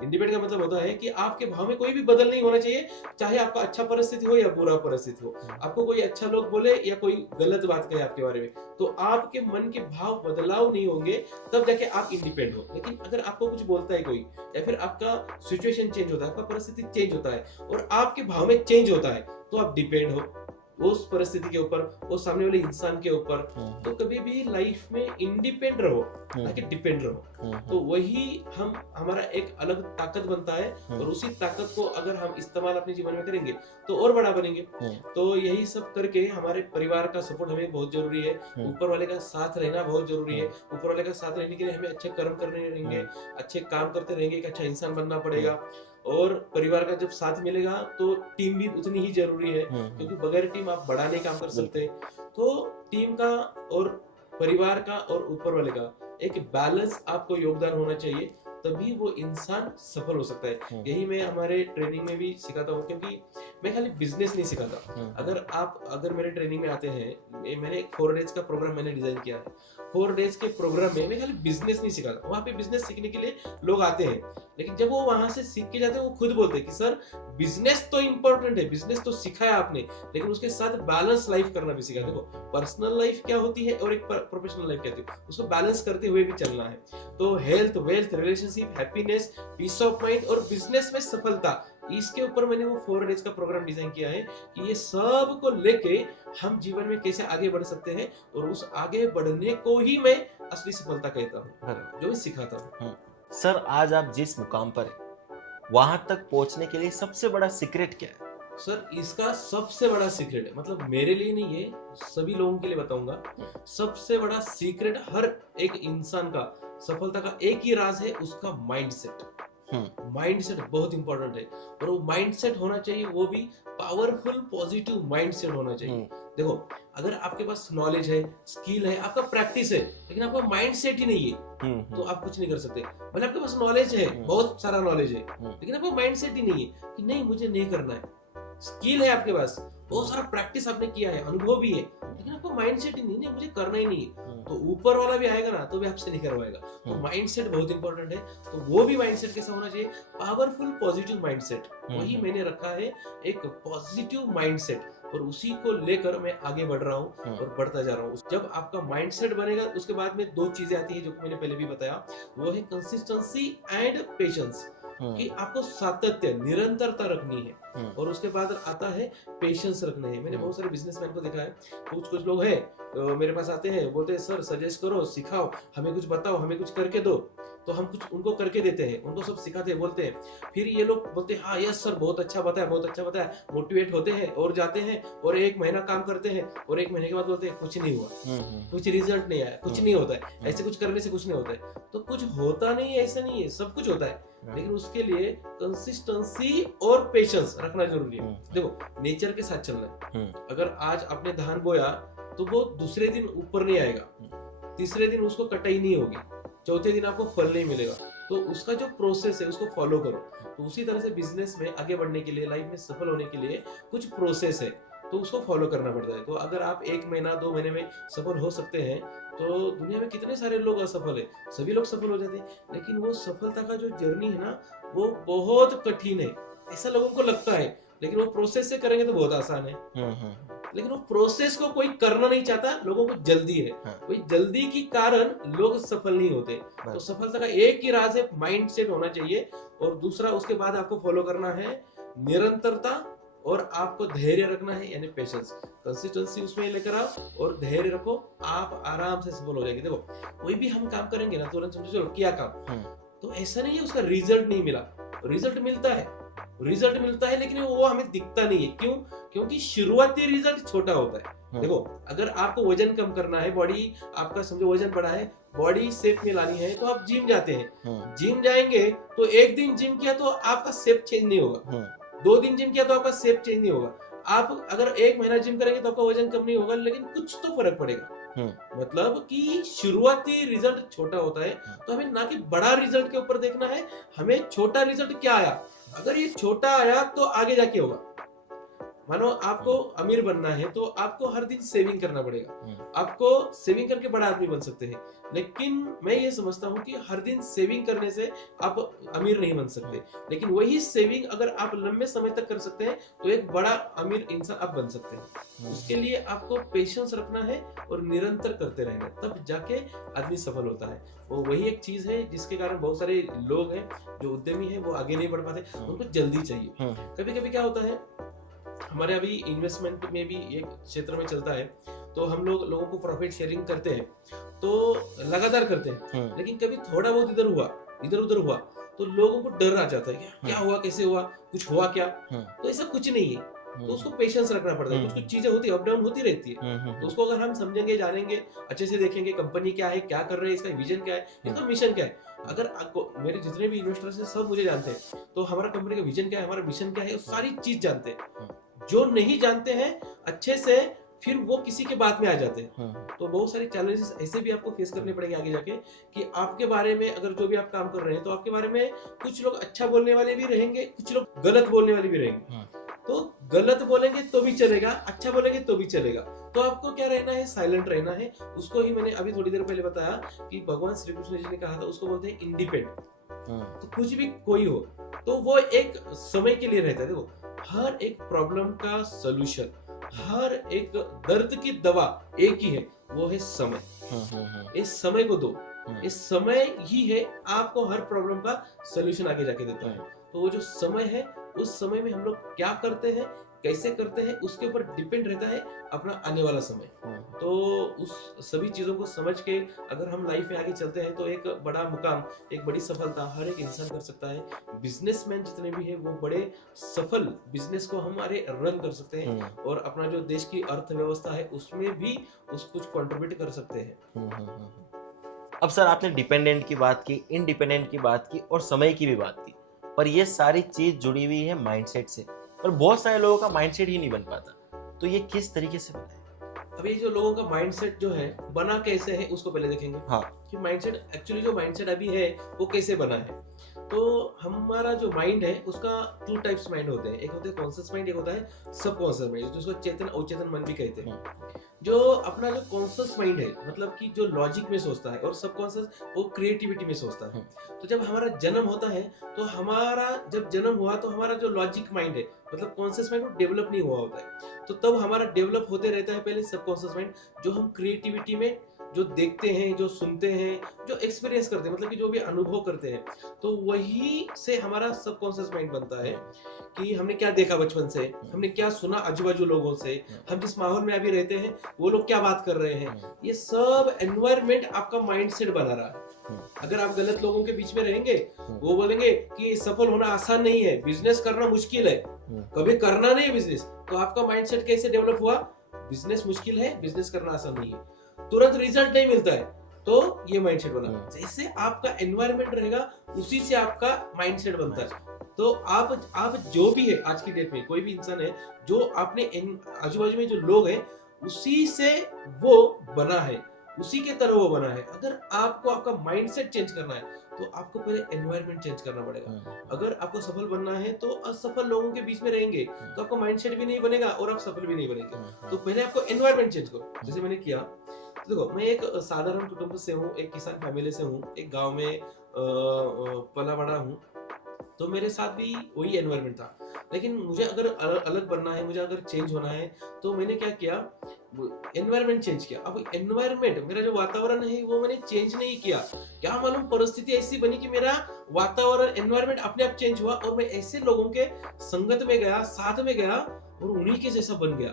इंडिपेंडेंट का मतलब होता है कि आपके भाव में कोई भी बदल नहीं होना चाहिए, चाहे आपका अच्छा परिस्थिति हो या बुरा परिस्थिति हो। आपको कोई अच्छा लोग बोले या कोई गलत बात कहे आपके बारे में, तो आपके मन के भाव बदलाव नहीं होंगे, तब जाके आप इंडिपेंडेंट हो। लेकिन अगर आपको कुछ बोलता है कोई, या फिर आपका सिचुएशन चेंज होता है, आपका परिस्थिति चेंज होता है और आपके भाव में चेंज होता है, तो आप डिपेंड हो उस परिस्थिति के ऊपर, वो सामने वाले इंसान के ऊपर। तो कभी भी लाइफ में इंडिपेंडेंट रहो, ना कि डिपेंड रहो। तो वही हमारा एक अलग ताकत बनता है, और उसी ताकत को अगर हम इस्तेमाल अपने जीवन में करेंगे तो और बड़ा बनेंगे। तो यही सब करके हमारे परिवार का सपोर्ट हमें बहुत जरूरी है, ऊपर वाले का साथ रहना बहुत जरूरी है। ऊपर वाले का साथ रहने के लिए हमें अच्छे कर्म करने रहेंगे, अच्छे काम करते रहेंगे, एक अच्छा इंसान बनना पड़ेगा। और परिवार का जब साथ मिलेगा तो टीम भी उतनी ही जरूरी है, क्योंकि बगैर टीम आप बड़ा नहीं काम कर सकते। तो टीम का और परिवार का और ऊपर वाले का एक बैलेंस आपको योगदान होना चाहिए, तभी वो इंसान सफल हो सकता है। यही मैं हमारे ट्रेनिंग में भी सिखाता हूँ, क्योंकि मैं खाली बिजनेस नहीं सिखाता। अगर मेरे ट्रेनिंग में आते हैं, मैंने एक 4 डेज का प्रोग्राम मैंने डिजाइन किया है। 4 डेज के प्रोग्राम में मैं खाली बिजनेस नहीं सिखाता, वहाँ पे बिजनेस सीखने के लिए लोग आते हैं, लेकिन जब वो वहां से सीख के जाते हैं वो खुद बोलते हैं कि सर बिजनेस तो इंपॉर्टेंट है, बिजनेस तो सिखाया आपने, लेकिन उसके साथ बैलेंस लाइफ करना भी सिखाया। देखो पर्सनल लाइफ क्या होती है और एक प्रोफेशनल लाइफ क्या होती है, उसको बैलेंस करते हुए भी चलना है। तो health, wealth, relationship, happiness, peace of mind और बिजनेस में सफलता, इसके ऊपर मैंने वो 4 डेज का प्रोग्राम डिजाइन किया है कि ये सब को लेके हम जीवन में कैसे आगे बढ़ सकते हैं, और उस आगे बढ़ने को ही मैं असली सफलता कहता हूँ, जो मैं सिखाता हूँ। सर आज आप जिस मुकाम पर हैं, वहां तक पहुंचने के लिए सबसे बड़ा सीक्रेट क्या है? सर इसका सबसे बड़ा सीक्रेट है, मतलब मेरे लिए नहीं, ये सभी लोगों के लिए बताऊंगा। सबसे बड़ा सीक्रेट हर एक इंसान का सफलता का एक ही राज है, उसका माइंडसेट। माइंडसेट बहुत इंपॉर्टेंट है, और वो माइंडसेट होना चाहिए, वो भी पावरफुल पॉजिटिव माइंडसेट होना चाहिए। देखो अगर आपके पास नॉलेज है, स्किल है, आपका प्रैक्टिस है, लेकिन आपका माइंडसेट ही नहीं है, तो आप कुछ नहीं कर सकते। भले आपके पास नॉलेज है, बहुत सारा नॉलेज है, लेकिन आपका माइंडसेट ही नहीं है कि नहीं मुझे नहीं करना है। स्किल है आपके पास, बहुत सारा प्रैक्टिस आपने किया है, अनुभव भी है, लेकिन आपको माइंडसेट ही नहीं मुझे करना ही नहीं है, तो ऊपर वाला भी आएगा ना तो भी आपसे नहीं करवाएगा। तो माइंडसेट बहुत इंपॉर्टेंट है। तो वो भी माइंडसेट कैसा होना चाहिए, पावरफुल पॉजिटिव माइंडसेट, वही मैंने रखा है, एक पॉजिटिव माइंडसेट, और उसी को लेकर मैं आगे बढ़ रहा हूँ और बढ़ता जा रहा हूँ। जब आपका माइंडसेट बनेगा उसके बाद में 2 चीजें आती है जो मैंने पहले भी बताया, वो है कंसिस्टेंसी एंड पेशेंस, कि आपको सातत्य, निरंतरता रखनी है। और उसके बाद आता है पेशेंस रखना है। मैंने बहुत सारे बिजनेसमैन को देखा है, कुछ लोग हैं मेरे पास आते हैं, बोलते हैं सर सजेस्ट करो, सिखाओ, हमें कुछ बताओ, हमें कुछ करके दो, तो हम कुछ उनको करके देते हैं, उनको सब सिखाते हैं, बोलते हैं, फिर ये लोग बोलते हैं हाँ यस सर बहुत अच्छा बताया, बहुत अच्छा बताया, मोटिवेट होते हैं और जाते हैं और 1 महीना काम करते हैं और 1 महीने के बाद बोलते हैं कुछ नहीं हुआ, कुछ रिजल्ट नहीं आया, कुछ नहीं होता है, ऐसे कुछ करने से कुछ नहीं होता है। तो कुछ होता नहीं है ऐसा नहीं है, सब कुछ होता है, लेकिन उसके लिए कंसिस्टेंसी और पेशेंस रखना जरूरी है। देखो नेचर के साथ चलना है, अगर आज आपने धान बोया तो वो दूसरे दिन ऊपर नहीं आएगा, तीसरे दिन उसको कटाई नहीं होगी, चौथे दिन आपको फल नहीं मिलेगा, तो उसका जो प्रोसेस है उसको फॉलो करो। तो उसी तरह से बिजनेस में आगे बढ़ने के लिए, लाइफ में सफल होने के लिए कुछ प्रोसेस है, तो उसको फॉलो करना पड़ता है। तो अगर आप 1 महीना 2 महीने में सफल हो सकते हैं, तो दुनिया में कितने सारे लोग असफल है, सभी लोग सफल हो जाते हैं, लेकिन वो सफलता का जो जर्नी है ना वो बहुत कठिन है, ऐसा लोगों को लगता है, लेकिन वो प्रोसेस से करेंगे तो बहुत आसान है। लेकिन वो प्रोसेस को कोई करना नहीं चाहता, लोगों को जल्दी है, कोई जल्दी के कारण लोग सफल नहीं होते। तो सफलता का एक ही राज है, माइंड सेट होना चाहिए, और दूसरा उसके बाद आपको फॉलो करना है निरंतरता, और आपको धैर्य रखना है, यानी पेशेंस, कंसिस्टेंसी उसमें लेकर आओ और धैर्य रखो, आप आराम से सफल हो जाएंगे। देखो कोई भी हम काम करेंगे ना, तुरंत समझो चलो किया काम, तो ऐसा नहीं है उसका रिजल्ट नहीं मिला, रिजल्ट मिलता है, लेकिन वो हमें दिखता नहीं है। क्यों? क्योंकि शुरुआती रिजल्ट छोटा होता है। देखो अगर आपको वजन कम करना है, बॉडी आपका समझो वजन बढ़ा है, बॉडी शेप में लानी है, तो आप जिम जाते हैं, जिम जाएंगे तो 1 दिन जिम किया तो आपका शेप चेंज नहीं होगा, 2 दिन जिम किया तो आपका शेप चेंज नहीं होगा, आप अगर 1 महीना जिम करेंगे तो आपका वजन कम नहीं होगा, लेकिन कुछ तो फर्क पड़ेगा। मतलब कि शुरुआती रिजल्ट छोटा होता है, तो हमें ना कि बड़ा रिजल्ट के ऊपर देखना है, हमें छोटा रिजल्ट क्या आया, अगर ये छोटा आया तो आगे जाके होगा। मानो आपको अमीर बनना है तो आपको हर दिन सेविंग करना पड़ेगा, आपको सेविंग करके बड़ा आदमी बन सकते हैं, लेकिन मैं ये समझता हूँ कि हर दिन सेविंग करने से आप अमीर नहीं बन सकते, लेकिन वही सेविंग अगर आप लंबे समय तक कर सकते हैं तो एक बड़ा अमीर इंसान आप बन सकते हैं। उसके लिए आपको पेशेंस रखना है और निरंतर करते रहना, तब जाके आदमी सफल होता है। वो वही एक चीज है जिसके कारण बहुत सारे लोग हैं जो उद्यमी हैं वो आगे नहीं बढ़ पाते, उनको जल्दी चाहिए। कभी कभी क्या होता है, हमारे अभी इन्वेस्टमेंट में भी एक क्षेत्र में चलता है, तो हम लोगों को प्रॉफिट शेयरिंग करते हैं, तो लगातार करते हैं, लेकिन कभी थोड़ा बहुत इधर उधर हुआ तो लोगों को डर आ जाता है, क्या हुआ, कैसे हुआ, कुछ हुआ क्या? तो ऐसा कुछ नहीं है, तो उसको पेशेंस रखना पड़ता है, कुछ चीजें होती है, अप डाउन होती रहती है, तो उसको अगर हम समझेंगे, जानेंगे, अच्छे से देखेंगे कंपनी क्या है, क्या कर रहे हैं, इसका विजन क्या है, इसका मिशन क्या है। अगर आपको, मेरे जितने भी इन्वेस्टर्स हैं सब मुझे जानते हैं, तो हमारा कंपनी का विजन क्या है, हमारा मिशन क्या है, सारी चीज जानते हैं। जो नहीं जानते हैं अच्छे से, फिर वो किसी के बात में आ जाते हैं। तो बहुत सारे चैलेंजेस ऐसे भी आपको फेस करने पड़ेंगे आगे जाके, कि आपके बारे में अगर जो भी आप काम कर रहे हैं, तो आपके बारे में कुछ लोग अच्छा बोलने वाले भी रहेंगे, कुछ लोग गलत बोलने वाले भी रहेंगे। तो गलत बोलेंगे तो भी चलेगा, अच्छा बोलेंगे तो भी चलेगा, तो आपको क्या रहना है, साइलेंट रहना है। उसको ही मैंने अभी थोड़ी देर पहले बताया कि भगवान श्री कृष्ण जी ने कहा था, उसको बोलते हैं इंडिपेंडेंट। तो कुछ भी कोई हो तो वो एक समय के लिए रहता है। देखो हर एक प्रॉब्लम का सॉल्यूशन, हर एक दर्द की दवा एक ही है, वो है समय। इस समय को दो, इस समय ही है आपको हर प्रॉब्लम का सॉल्यूशन आगे जाके देता है। तो वो जो समय है, उस समय में हम लोग क्या करते हैं, कैसे करते हैं, उसके ऊपर डिपेंड रहता है अपना आने वाला समय। तो उस सभी चीजों को समझ के अगर हम लाइफ में आगे चलते हैं, तो एक बड़ा मुकाम, एक बड़ी सफलता हर एक इंसान कर सकता है। बिजनेसमैन जितने भी हैं वो बड़े सफल बिजनेस को हमारे रन कर सकते हैं, और अपना जो देश की अर्थव्यवस्था है उसमें भी कुछ कंट्रीब्यूट कर सकते हैं। अब सर आपने डिपेंडेंट की बात की, इंडिपेंडेंट की बात की और समय की भी बात की, पर ये सारी चीज जुड़ी हुई है माइंडसेट से, पर बहुत सारे लोगों का माइंडसेट ही नहीं बन पाता, तो ये किस तरीके से बना है? अभी जो लोगों का माइंडसेट जो है बना कैसे है, उसको पहले देखेंगे। हाँ। कि माइंडसेट एक्चुअली जो माइंडसेट अभी है वो कैसे बना है। तो हमारा जो माइंड है उसका 2 टाइप्स माइंड होते हैं, एक होता है कॉन्शियस माइंड, एक होता है सबकॉन्शियस माइंड, जिसको चेतन अवचेतन मन भी कहते हैं। जो अपना जो कॉन्शियस माइंड है, मतलब कि जो लॉजिक में सोचता है, और सबकॉन्शियस वो क्रिएटिविटी में सोचता है। तो जब हमारा जन्म होता है, तो हमारा जब जन्म हुआ तो हमारा जो लॉजिक माइंड है, मतलब कॉन्शियस माइंड, वो डेवलप नहीं हुआ होता है, तो तब हमारा डेवलप होते रहता है पहले सबकॉन्शियस माइंड, जो हम क्रिएटिविटी में जो देखते हैं, जो सुनते हैं, जो एक्सपीरियंस करते हैं, मतलब कि जो भी अनुभव करते हैं, तो वही से हमारा सबकॉन्शियस माइंड बनता है कि हमने क्या देखा बचपन से, हमने क्या सुना आजू बाजू लोगों से, हम जिस माहौल में अभी रहते हैं वो लोग क्या बात कर रहे हैं, ये सब एनवायरमेंट आपका माइंड सेट बना रहा है। अगर आप गलत लोगों के बीच में रहेंगे, वो बोलेंगे कि सफल होना आसान नहीं है, बिजनेस करना मुश्किल है, कभी करना नहीं है बिजनेस, तो आपका माइंडसेट कैसे डेवलप हुआ? बिजनेस मुश्किल है, बिजनेस करना आसान नहीं है, तुरंत रिजल्ट नहीं मिलता है, तो ये माइंडसेट बना। जैसे आपका एनवायरमेंट रहेगा उसी से आपका माइंडसेट बनता है। तो आप जो भी है आज की डेट में, कोई भी इंसान है जो आपने आजू बाजू में जो लोग हैं उसी से वो बना है, उसी के तरह वो बना है। अगर आपको आपका माइंडसेट चेंज करना है तो आपको पहले एनवायरनमेंट चेंज करना पड़ेगा। अगर आपको सफल बनना है तो असफल लोगों के बीच में रहेंगे तो आपका माइंडसेट भी नहीं बनेगा और आप सफल भी नहीं बनेंगे। तो पहले आपको एनवायरनमेंट चेंज करो, जैसे मैंने किया। तो देखो, मैं एक साधारण कुटुंब से हूँ, एक किसान फैमिली से हूँ, एक गांव में पला बड़ा हूँ, तो मेरे साथ भी वही एनवायरनमेंट था। लेकिन मुझे अगर अलग बनना है, मुझे अगर चेंज होना है, तो मैंने क्या किया, एनवायरनमेंट चेंज किया। अब एनवायरनमेंट, मेरा जो वातावरण है वो मैंने चेंज नहीं किया, क्या मालूम परिस्थिति ऐसी बनी कि मेरा वातावरण, एनवायरनमेंट अपने आप चेंज हुआ और मैं ऐसे लोगों के संगत में गया, साथ में गया और उन्हीं के जैसा बन गया।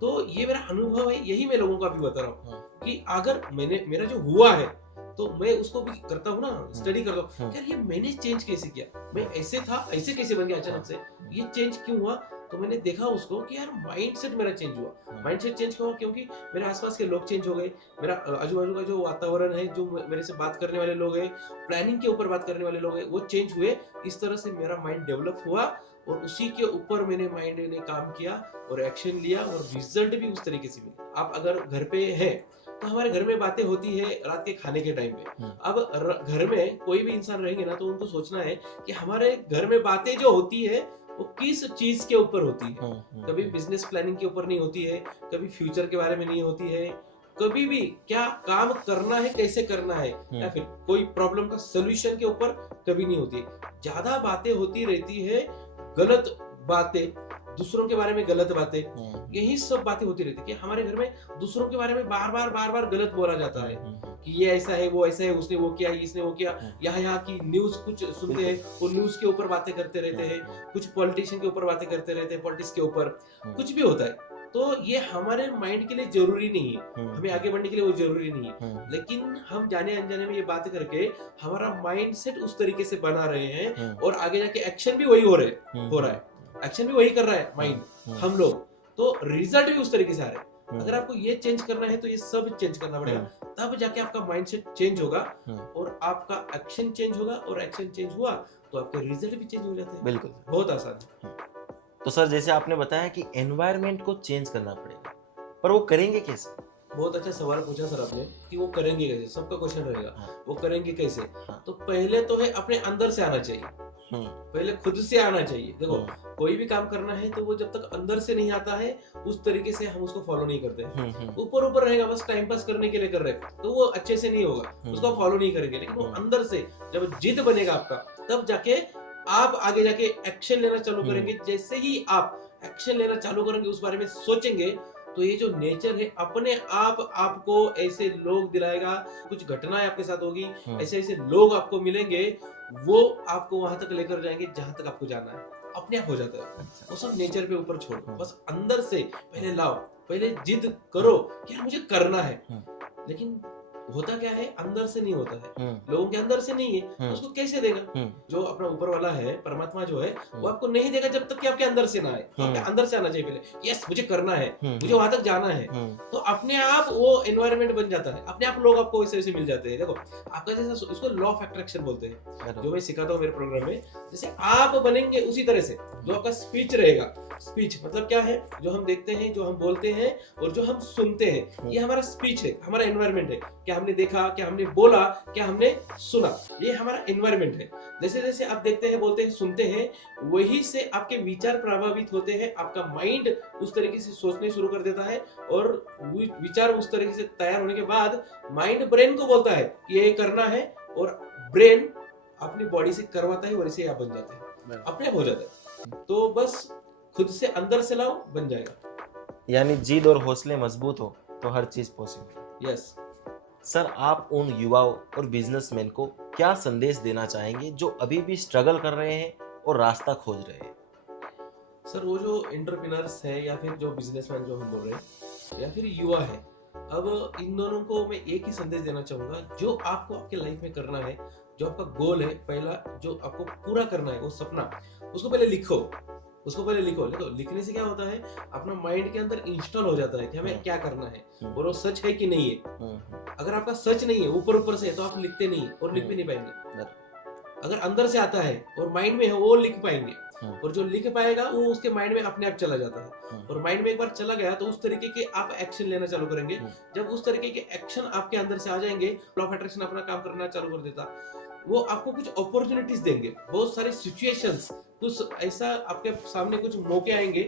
तो ये मेरा अनुभव है, यही मैं लोगों को अभी बता रहा हूँ कि अगर मेरा जो हुआ है तो मैं उसको भी करता हूँ ना, स्टडी करता हूँ, यार ये मैंने चेंज कैसे किया, मैं ऐसे था, ऐसे कैसे बन गया अचानक से, ये चेंज क्यों हुआ? तो मैंने देखा उसको कि यार माइंडसेट मेरा चेंज हुआ। माइंडसेट चेंज क्यों हुआ? क्योंकि मेरे आसपास के लोग चेंज हो गए, मेरा आजू बाजू का जो वातावरण है, जो मेरे से बात करने वाले लोग हैं, प्लानिंग के ऊपर बात करने वाले लोग हैं, वो चेंज हुए। इस तरह से मेरा माइंड डेवलप हुआ और उसी के ऊपर मेरे माइंड ने काम किया और एक्शन लिया और रिजल्ट भी उस तरीके से मिला। आप अगर घर पे हैं तो हमारे घर में बातें होती है रात के खाने के टाइम पे। अब घर में कोई भी इंसान रहेंगे ना, तो उनको सोचना है कि हमारे घर में बातें जो होती है वो किस चीज के ऊपर होती है। कभी बिजनेस प्लानिंग के ऊपर नहीं होती है, कभी फ्यूचर के बारे में नहीं होती है, कभी भी क्या काम करना है, कैसे करना है, या फिर कोई प्रॉब्लम का सोल्यूशन के ऊपर कभी नहीं होती है। ज्यादा बातें होती रहती है, गलत बातें, दूसरों के बारे में गलत बातें, यही सब बातें होती रहती है कि हमारे घर में दूसरों के बारे में बार बार गलत बोला जाता है कि ये ऐसा है, वो ऐसा है, उसने वो किया, इसने वो किया। यहाँ की न्यूज कुछ सुनते हैं, वो न्यूज के ऊपर बातें करते रहते हैं, कुछ पॉलिटिशियन के ऊपर बातें करते रहते हैं, पॉलिटिक्स के ऊपर कुछ भी होता है। तो ये हमारे माइंड के लिए जरूरी नहीं है, हमें आगे बढ़ने के लिए वो जरूरी नहीं है। लेकिन हम जाने अनजाने में ये बातें करके हमारा माइंडसेट उस तरीके से बना रहे हैं और आगे जाके एक्शन भी वही हो रहा है, एक्शन भी वही कर रहा है माइंड, हम लोग, तो रिजल्ट भी उस तरीके से आ रहे हैं। अगर आपको ये चेंज करना है तो ये सब चेंज करना पड़ेगा, तब जाके आपका माइंडसेट चेंज होगा और आपका एक्शन चेंज होगा, और एक्शन चेंज हुआ तो आपके रिजल्ट भी चेंज हो जाते हैं। बिल्कुल, बहुत आसान है। तो सर, जैसे आपने बताया कि एनवायरनमेंट को चेंज करना पड़ेगा, पर वो करेंगे कैसे? बहुत अच्छा सवाल पूछा सर आपने कि वो करेंगे कैसे, सबका क्वेश्चन रहेगा वो करेंगे कैसे। तो पहले तो है अपने अंदर से आना चाहिए, पहले खुद से आना चाहिए। देखो, कोई भी काम करना है तो वो जब तक अंदर से नहीं आता है उस तरीके से हम उसको फॉलो नहीं करते हैं। ऊपर ऊपर रहेगा, बस टाइम पास करने के लिए कर रहे हैं, तो वो अच्छे से नहीं होगा, उसको फॉलो नहीं करेंगे। लेकिन वो अंदर से जब जिद बनेगा आपका, तब जाके आप आगे जाके एक्शन लेना चालू करेंगे। जैसे ही आप एक्शन लेना चालू करेंगे, उस बारे में सोचेंगे, तो ये जो नेचर है अपने आप आपको ऐसे लोग दिलाएगा, कुछ घटनाएं आपके साथ होगी, ऐसे ऐसे लोग आपको मिलेंगे, वो आपको वहां तक लेकर जाएंगे जहां तक आपको जाना है। अपने आप हो जाता है वो सब, नेचर पे ऊपर छोड़ो, बस अंदर से पहले लाओ, पहले जिद करो कि यार मुझे करना है। लेकिन होता क्या है, अंदर से नहीं होता है, लोगों के अंदर से नहीं है, तो उसको कैसे देगा? जो अपना ऊपर वाला है, परमात्मा जो है, वो आपको नहीं देगा जब तक कि आपके अंदर से ना आए। तो आपके अंदर से आना चाहिए पहले, यस मुझे करना है, मुझे वहां तक जाना है, तो अपने आप वो एनवायरनमेंट बन जाता है, अपने आप लोग आपको वैसे वैसे मिल जाते हैं। देखो, आपका जैसा, इसको लॉ ऑफ अट्रैक्शन बोलते हैं, जो मैं सिखाता हूँ मेरे प्रोग्राम में। जैसे आप बनेंगे उसी तरह से, जो आपका स्पीच रहेगा, स्पीच मतलब क्या है, जो हम देखते हैं, जो हम बोलते हैं और जो हम सुनते हैं, ये हमारा स्पीच है, हमारा एनवायरनमेंट है। क्या हमने देखा, क्या हमने बोला, क्या हमने सुना, ये हमारा एनवायरनमेंट है। जैसे जैसे आप देखते हैं, बोलते हैं, सुनते हैं, वही से आपके विचार प्रभावित होते हैं, आपका माइंड उस तरीके से सोचने शुरू कर देता है और विचार उस तरीके से तैयार होने के बाद माइंड ब्रेन को बोलता है कि ये करना है, और ब्रेन अपनी बॉडी से करवाता है और इसे आप बन जाते हैं, अपने आप हो जाता है। तो बस खुद से अंदर से लाओ, बन जाएगा। यानी जिद और हौसले मजबूत हो तो हर चीज पॉसिबल। यस। सर, आप उन युवाओं और बिजनेसमैन को क्या संदेश देना चाहेंगे जो अभी भी स्ट्रगल कर रहे हैं और रास्ता खोज रहे हैं? सर, वो जो एंटरप्रेन्योर्स है या फिर जो बिजनेसमैन जो हम बोल रहे हैं या फिर युवा है, अब इन दोनों को मैं एक ही संदेश देना चाहूंगा। जो आपको आपके लाइफ में करना है, जो आपका गोल है, पहला जो आपको पूरा करना है वो सपना, उसको पहले लिखो। उसको पहले लिखो। लिखने से क्या होता है, अपना माइंड के अंदर इंस्टॉल हो जाता है कि हमें क्या करना है और वो सच है कि नहीं है। अगर आपका सच नहीं है, ऊपर ऊपर से है, तो आप लिखते नहीं और लिख भी नहीं पाएंगे। अगर अंदर से आता है और माइंड में है, वो लिख पाएंगे। और जो लिख पाएगा वो उसके माइंड में अपने आप चला जाता है। और माइंड में एक बार चला गया तो उस तरीके के आप एक्शन लेना चालू करेंगे। जब उस तरीके के एक्शन आपके अंदर से आ जाएंगे, लॉ ऑफ अट्रैक्शन अपना काम करना चालू कर देता। वो आपको कुछ अपॉर्चुनिटीज देंगे, बहुत सारे सिचुएशंस, कुछ ऐसा आपके सामने कुछ मौके आएंगे।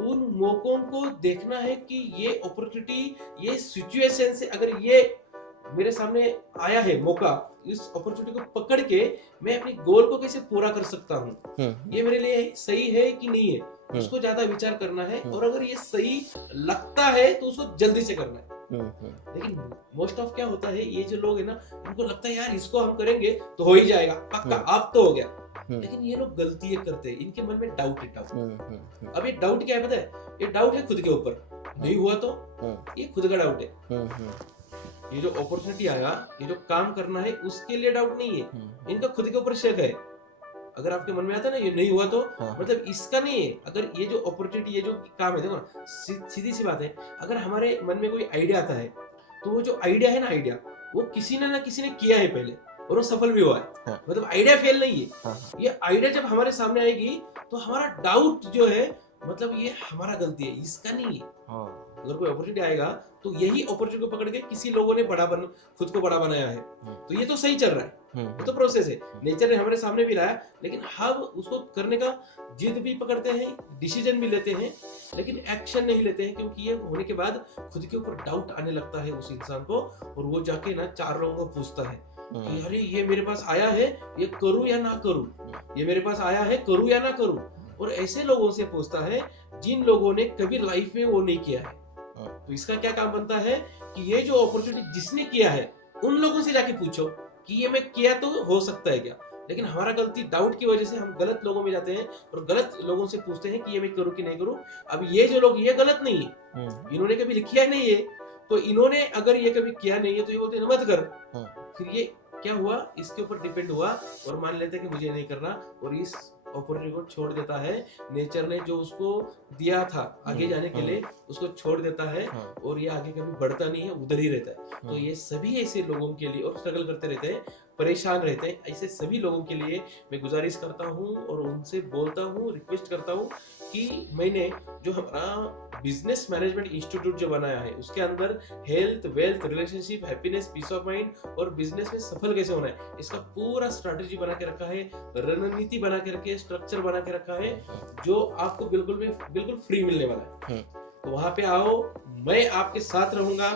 उन मौकों को देखना है कि ये अपॉर्चुनिटी, ये सिचुएशन से अगर ये मेरे सामने आया है मौका, इस अपॉर्चुनिटी को पकड़ के मैं अपनी गोल को कैसे पूरा कर सकता हूँ, ये मेरे लिए सही है कि नहीं है, उसको ज्यादा विचार करना है। और अगर ये सही लगता है तो उसको जल्दी से करना है। लेकिन मोस्ट ऑफ क्या होता है, ये जो लोग है ना, इनको लगता है यार इसको हम करेंगे तो हो ही जाएगा, पक्का अब तो हो गया। लेकिन ये लोग गलतियां करते हैं, इनके मन में डाउट है। डाउट, अब ये डाउट क्या है पता है, ये डाउट है खुद के ऊपर, नहीं हुआ तो ये खुद का डाउट है। ये जो अपॉर्चुनिटी आया, ये जो काम करना है, उसके लिए डाउट नहीं है, इनका खुद के ऊपर शक है। अगर आपके मन में आता है ना ये नहीं हुआ तो मतलब इसका नहीं है। अगर ये जो अपॉर्चुनिटी, ये जो काम है, देखो ना, सीधी सी बात है, अगर हमारे मन में कोई आइडिया आता है तो वो जो आइडिया है ना, आइडिया वो किसी ने ना किसी ने किया है पहले और वो सफल भी हुआ है। मतलब आइडिया फेल नहीं है। ये आइडिया जब हमारे सामने आएगी तो हमारा डाउट जो है, मतलब ये हमारा गलती है, इसका नहीं है। अगर कोई अपॉर्चुनिटी आएगा तो यही अपॉर्चुनिटी को पकड़ के किसी लोगों ने खुद को बड़ा बनाया है, तो ये तो सही चल रहा है, ये तो प्रोसेस है, नेचर ने हमारे सामने भी लाया। लेकिन हम उसको करने का जिद भी पकड़ते हैं, डिसीजन भी लेते हैं, लेकिन एक्शन नहीं लेते हैं। क्योंकि ये होने के बाद खुद के ऊपर डाउट आने लगता है उस इंसान को, और वो जाके ना 4 लोगों को पूछता है कि अरे ये मेरे पास आया है, ये करूं या ना करूं, ये मेरे पास आया है, करूं या ना करूं। और ऐसे लोगों से पूछता है जिन लोगों ने कभी लाइफ में वो नहीं किया है। तो इसका क्या काम बनता है कि ये जो अपॉर्चुनिटी जिसने किया है, उन लोगों से जाके पूछो कि ये मैं किया तो हो सकता है क्या। लेकिन हमारा गलती, डाउट की वजह से हम गलत लोगों में जाते हैं और गलत लोगों से पूछते हैं कि ये मैं करूं कि नहीं करूं। अब ये जो लोग, ये गलत नहीं है, इन्होंने कभी लिखा नहीं है, तो इन्होंने अगर ये कभी किया नहीं है तो ये बोलते हैं मत कर। फिर ये क्या हुआ, इसके ऊपर डिपेंड हुआ और मान लेते हैं कि मुझे नहीं करना, और इस अपॉर्चुनिटी को छोड़ देता है। नेचर ने जो उसको दिया था आगे जाने के लिए, उसको छोड़ देता है और ये आगे कभी बढ़ता नहीं है, उधर ही रहता है। तो ये सभी ऐसे लोगों के लिए, और स्ट्रगल करते रहते हैं, परेशान रहते हैं, ऐसे सभी लोगों के लिए मैं गुजारिश करता हूँ और उनसे बोलता हूँ, रिक्वेस्ट करता हूँ कि मैंने जो हमारा बिजनेस मैनेजमेंट इंस्टीट्यूट जो बनाया है, उसके अंदर health, wealth, relationship, happiness, peace of mind और बिजनेस में सफल कैसे होना है, इसका पूरा स्ट्रैटेजी बना के रखा है, रणनीति बना के रखी है, स्ट्रक्चर बना के रखा है, जो आपको बिल्कुल फ्री मिलने वाला है। तो वहां पे आओ, मैं आपके साथ रहूंगा।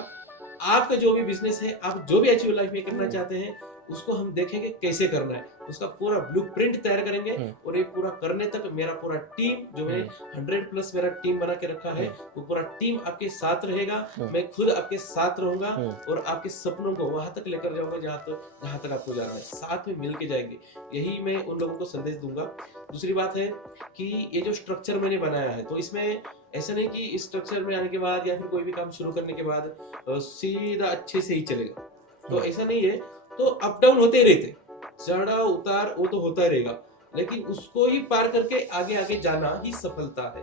आपका जो भी बिजनेस है, आप जो भी अचीव लाइफ में करना चाहते हैं, उसको हम देखेंगे कैसे करना है, उसका पूरा ब्लूप्रिंट तैयार करेंगे। और ये पूरा करने तक मेरा पूरा टीम, जो मैंने 100+ मेरा टीम बना के रखा है, वो पूरा टीम आपके साथ रहेगा। मैं खुद आपके साथ रहूंगा और आपके सपनों को वहां तक लेकर जाऊंगा जहां तक आपको जाना है। साथ में मिलके जाएंगे, यही मैं उन लोगों को संदेश दूंगा। दूसरी बात है कि ये जो स्ट्रक्चर मैंने बनाया है, तो इसमें ऐसा नहीं कि इस स्ट्रक्चर में आने के बाद या फिर कोई भी काम शुरू करने के बाद सीधा अच्छे से ही चलेगा, तो ऐसा नहीं है। तो अप डाउन होते रहते, चढ़ाव उतार वो तो होता रहेगा, लेकिन उसको ही पार करके आगे आगे जाना ही सफलता है।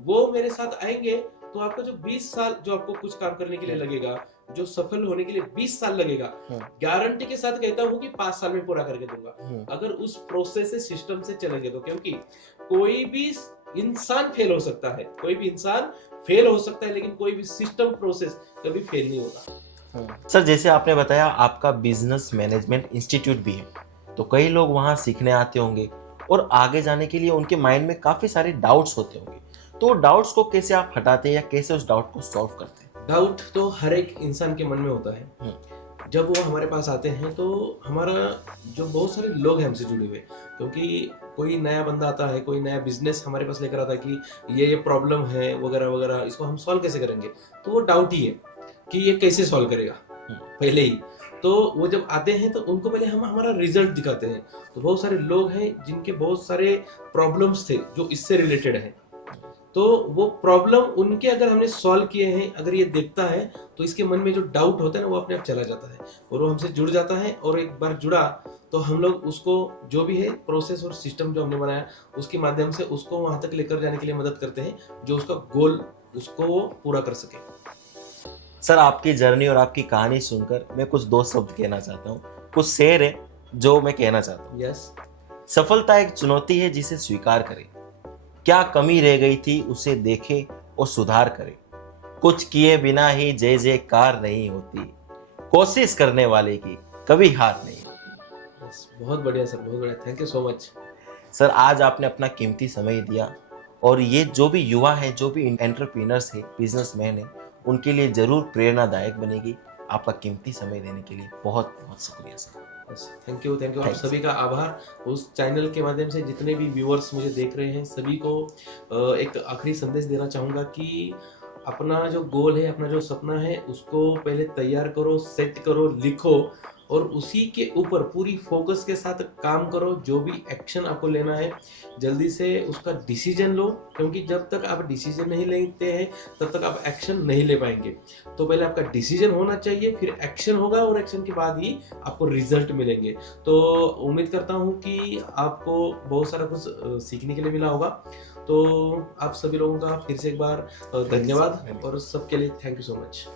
वो मेरे साथ आएंगे तो आपका जो 20 साल जो आपको कुछ काम करने के लिए लगेगा, जो सफल होने के लिए 20 साल लगेगा, गारंटी के साथ कहता हूँ कि 5 साल में पूरा करके दूंगा, अगर उस प्रोसेस से, सिस्टम से चलेंगे तो। क्योंकि कोई भी इंसान फेल हो सकता है, कोई भी इंसान फेल हो सकता है, लेकिन कोई भी सिस्टम, प्रोसेस कभी फेल नहीं होता। सर, जैसे आपने बताया आपका बिजनेस मैनेजमेंट इंस्टीट्यूट भी है, तो कई लोग वहाँ सीखने आते होंगे और आगे जाने के लिए उनके माइंड में काफ़ी सारे डाउट्स होते होंगे, तो डाउट्स को कैसे आप हटाते हैं या कैसे उस डाउट को सॉल्व करते हैं? डाउट तो हर एक इंसान के मन में होता है। जब वो हमारे पास आते हैं तो हमारा जो बहुत सारे लोग हैं हमसे जुड़े हुए, क्योंकि कोई नया बंदा आता है, कोई नया बिजनेस हमारे पास लेकर आता है कि ये प्रॉब्लम है वगैरह वगैरह, इसको हम सॉल्व कैसे करेंगे, तो वो डाउट ही है कि ये कैसे सॉल्व करेगा। पहले ही। तो वो जब आते हैं तो उनको पहले हम हमारा रिजल्ट दिखाते हैं। तो बहुत सारे लोग हैं जिनके बहुत सारे प्रॉब्लम्स थे जो इससे रिलेटेड है, तो वो प्रॉब्लम उनके अगर हमने सॉल्व किए हैं, अगर ये देखता है तो इसके मन में जो डाउट होता है ना वो अपने आप चला जाता है और वो हमसे जुड़ जाता है। और एक बार जुड़ा तो हम लोग उसको जो भी है प्रोसेस और सिस्टम जो हमने बनाया उसके माध्यम से उसको वहां तक लेकर जाने के लिए मदद करते हैं जो उसका गोल उसको वो पूरा कर सके। सर, आपकी जर्नी और आपकी कहानी सुनकर मैं कुछ दो शब्द कहना चाहता हूँ, कुछ शेर है जो मैं कहना चाहता हूँ। यस। सफलता एक चुनौती है जिसे स्वीकार करें, क्या कमी रह गई थी उसे देखे और सुधार करें, कुछ किए बिना ही जय जयकार नहीं होती, कोशिश करने वाले की कभी हार नहीं होती। यस, बहुत बढ़िया सर, बहुत बढ़िया, thank you so much. Sir, आज आपने अपना कीमती समय दिया और ये जो भी युवा है, जो भी एंटरप्रेन्योर्स है, बिजनेसमैन है, उनके लिए जरूर प्रेरणादायक बनेगी। आपका कीमती समय देने के लिए बहुत बहुत शुक्रिया sir. Thank you, thank you. आप Thanks. सभी का आभार। उस चैनल के माध्यम से जितने भी व्यूअर्स मुझे देख रहे हैं सभी को एक आखिरी संदेश देना चाहूँगा कि अपना जो गोल है, अपना जो सपना है उसको पहले तैयार करो, सेट करो, लिखो और उसी के ऊपर पूरी फोकस के साथ काम करो। जो भी एक्शन आपको लेना है जल्दी से उसका डिसीजन लो, क्योंकि जब तक आप डिसीजन नहीं लेते हैं तब तक आप एक्शन नहीं ले पाएंगे। तो पहले आपका डिसीजन होना चाहिए, फिर एक्शन होगा और एक्शन के बाद ही आपको रिजल्ट मिलेंगे। तो उम्मीद करता हूँ कि आपको बहुत सारा कुछ सीखने के लिए मिला होगा। तो आप सभी लोगों का फिर से एक बार धन्यवाद और सबके लिए थैंक यू सो मच।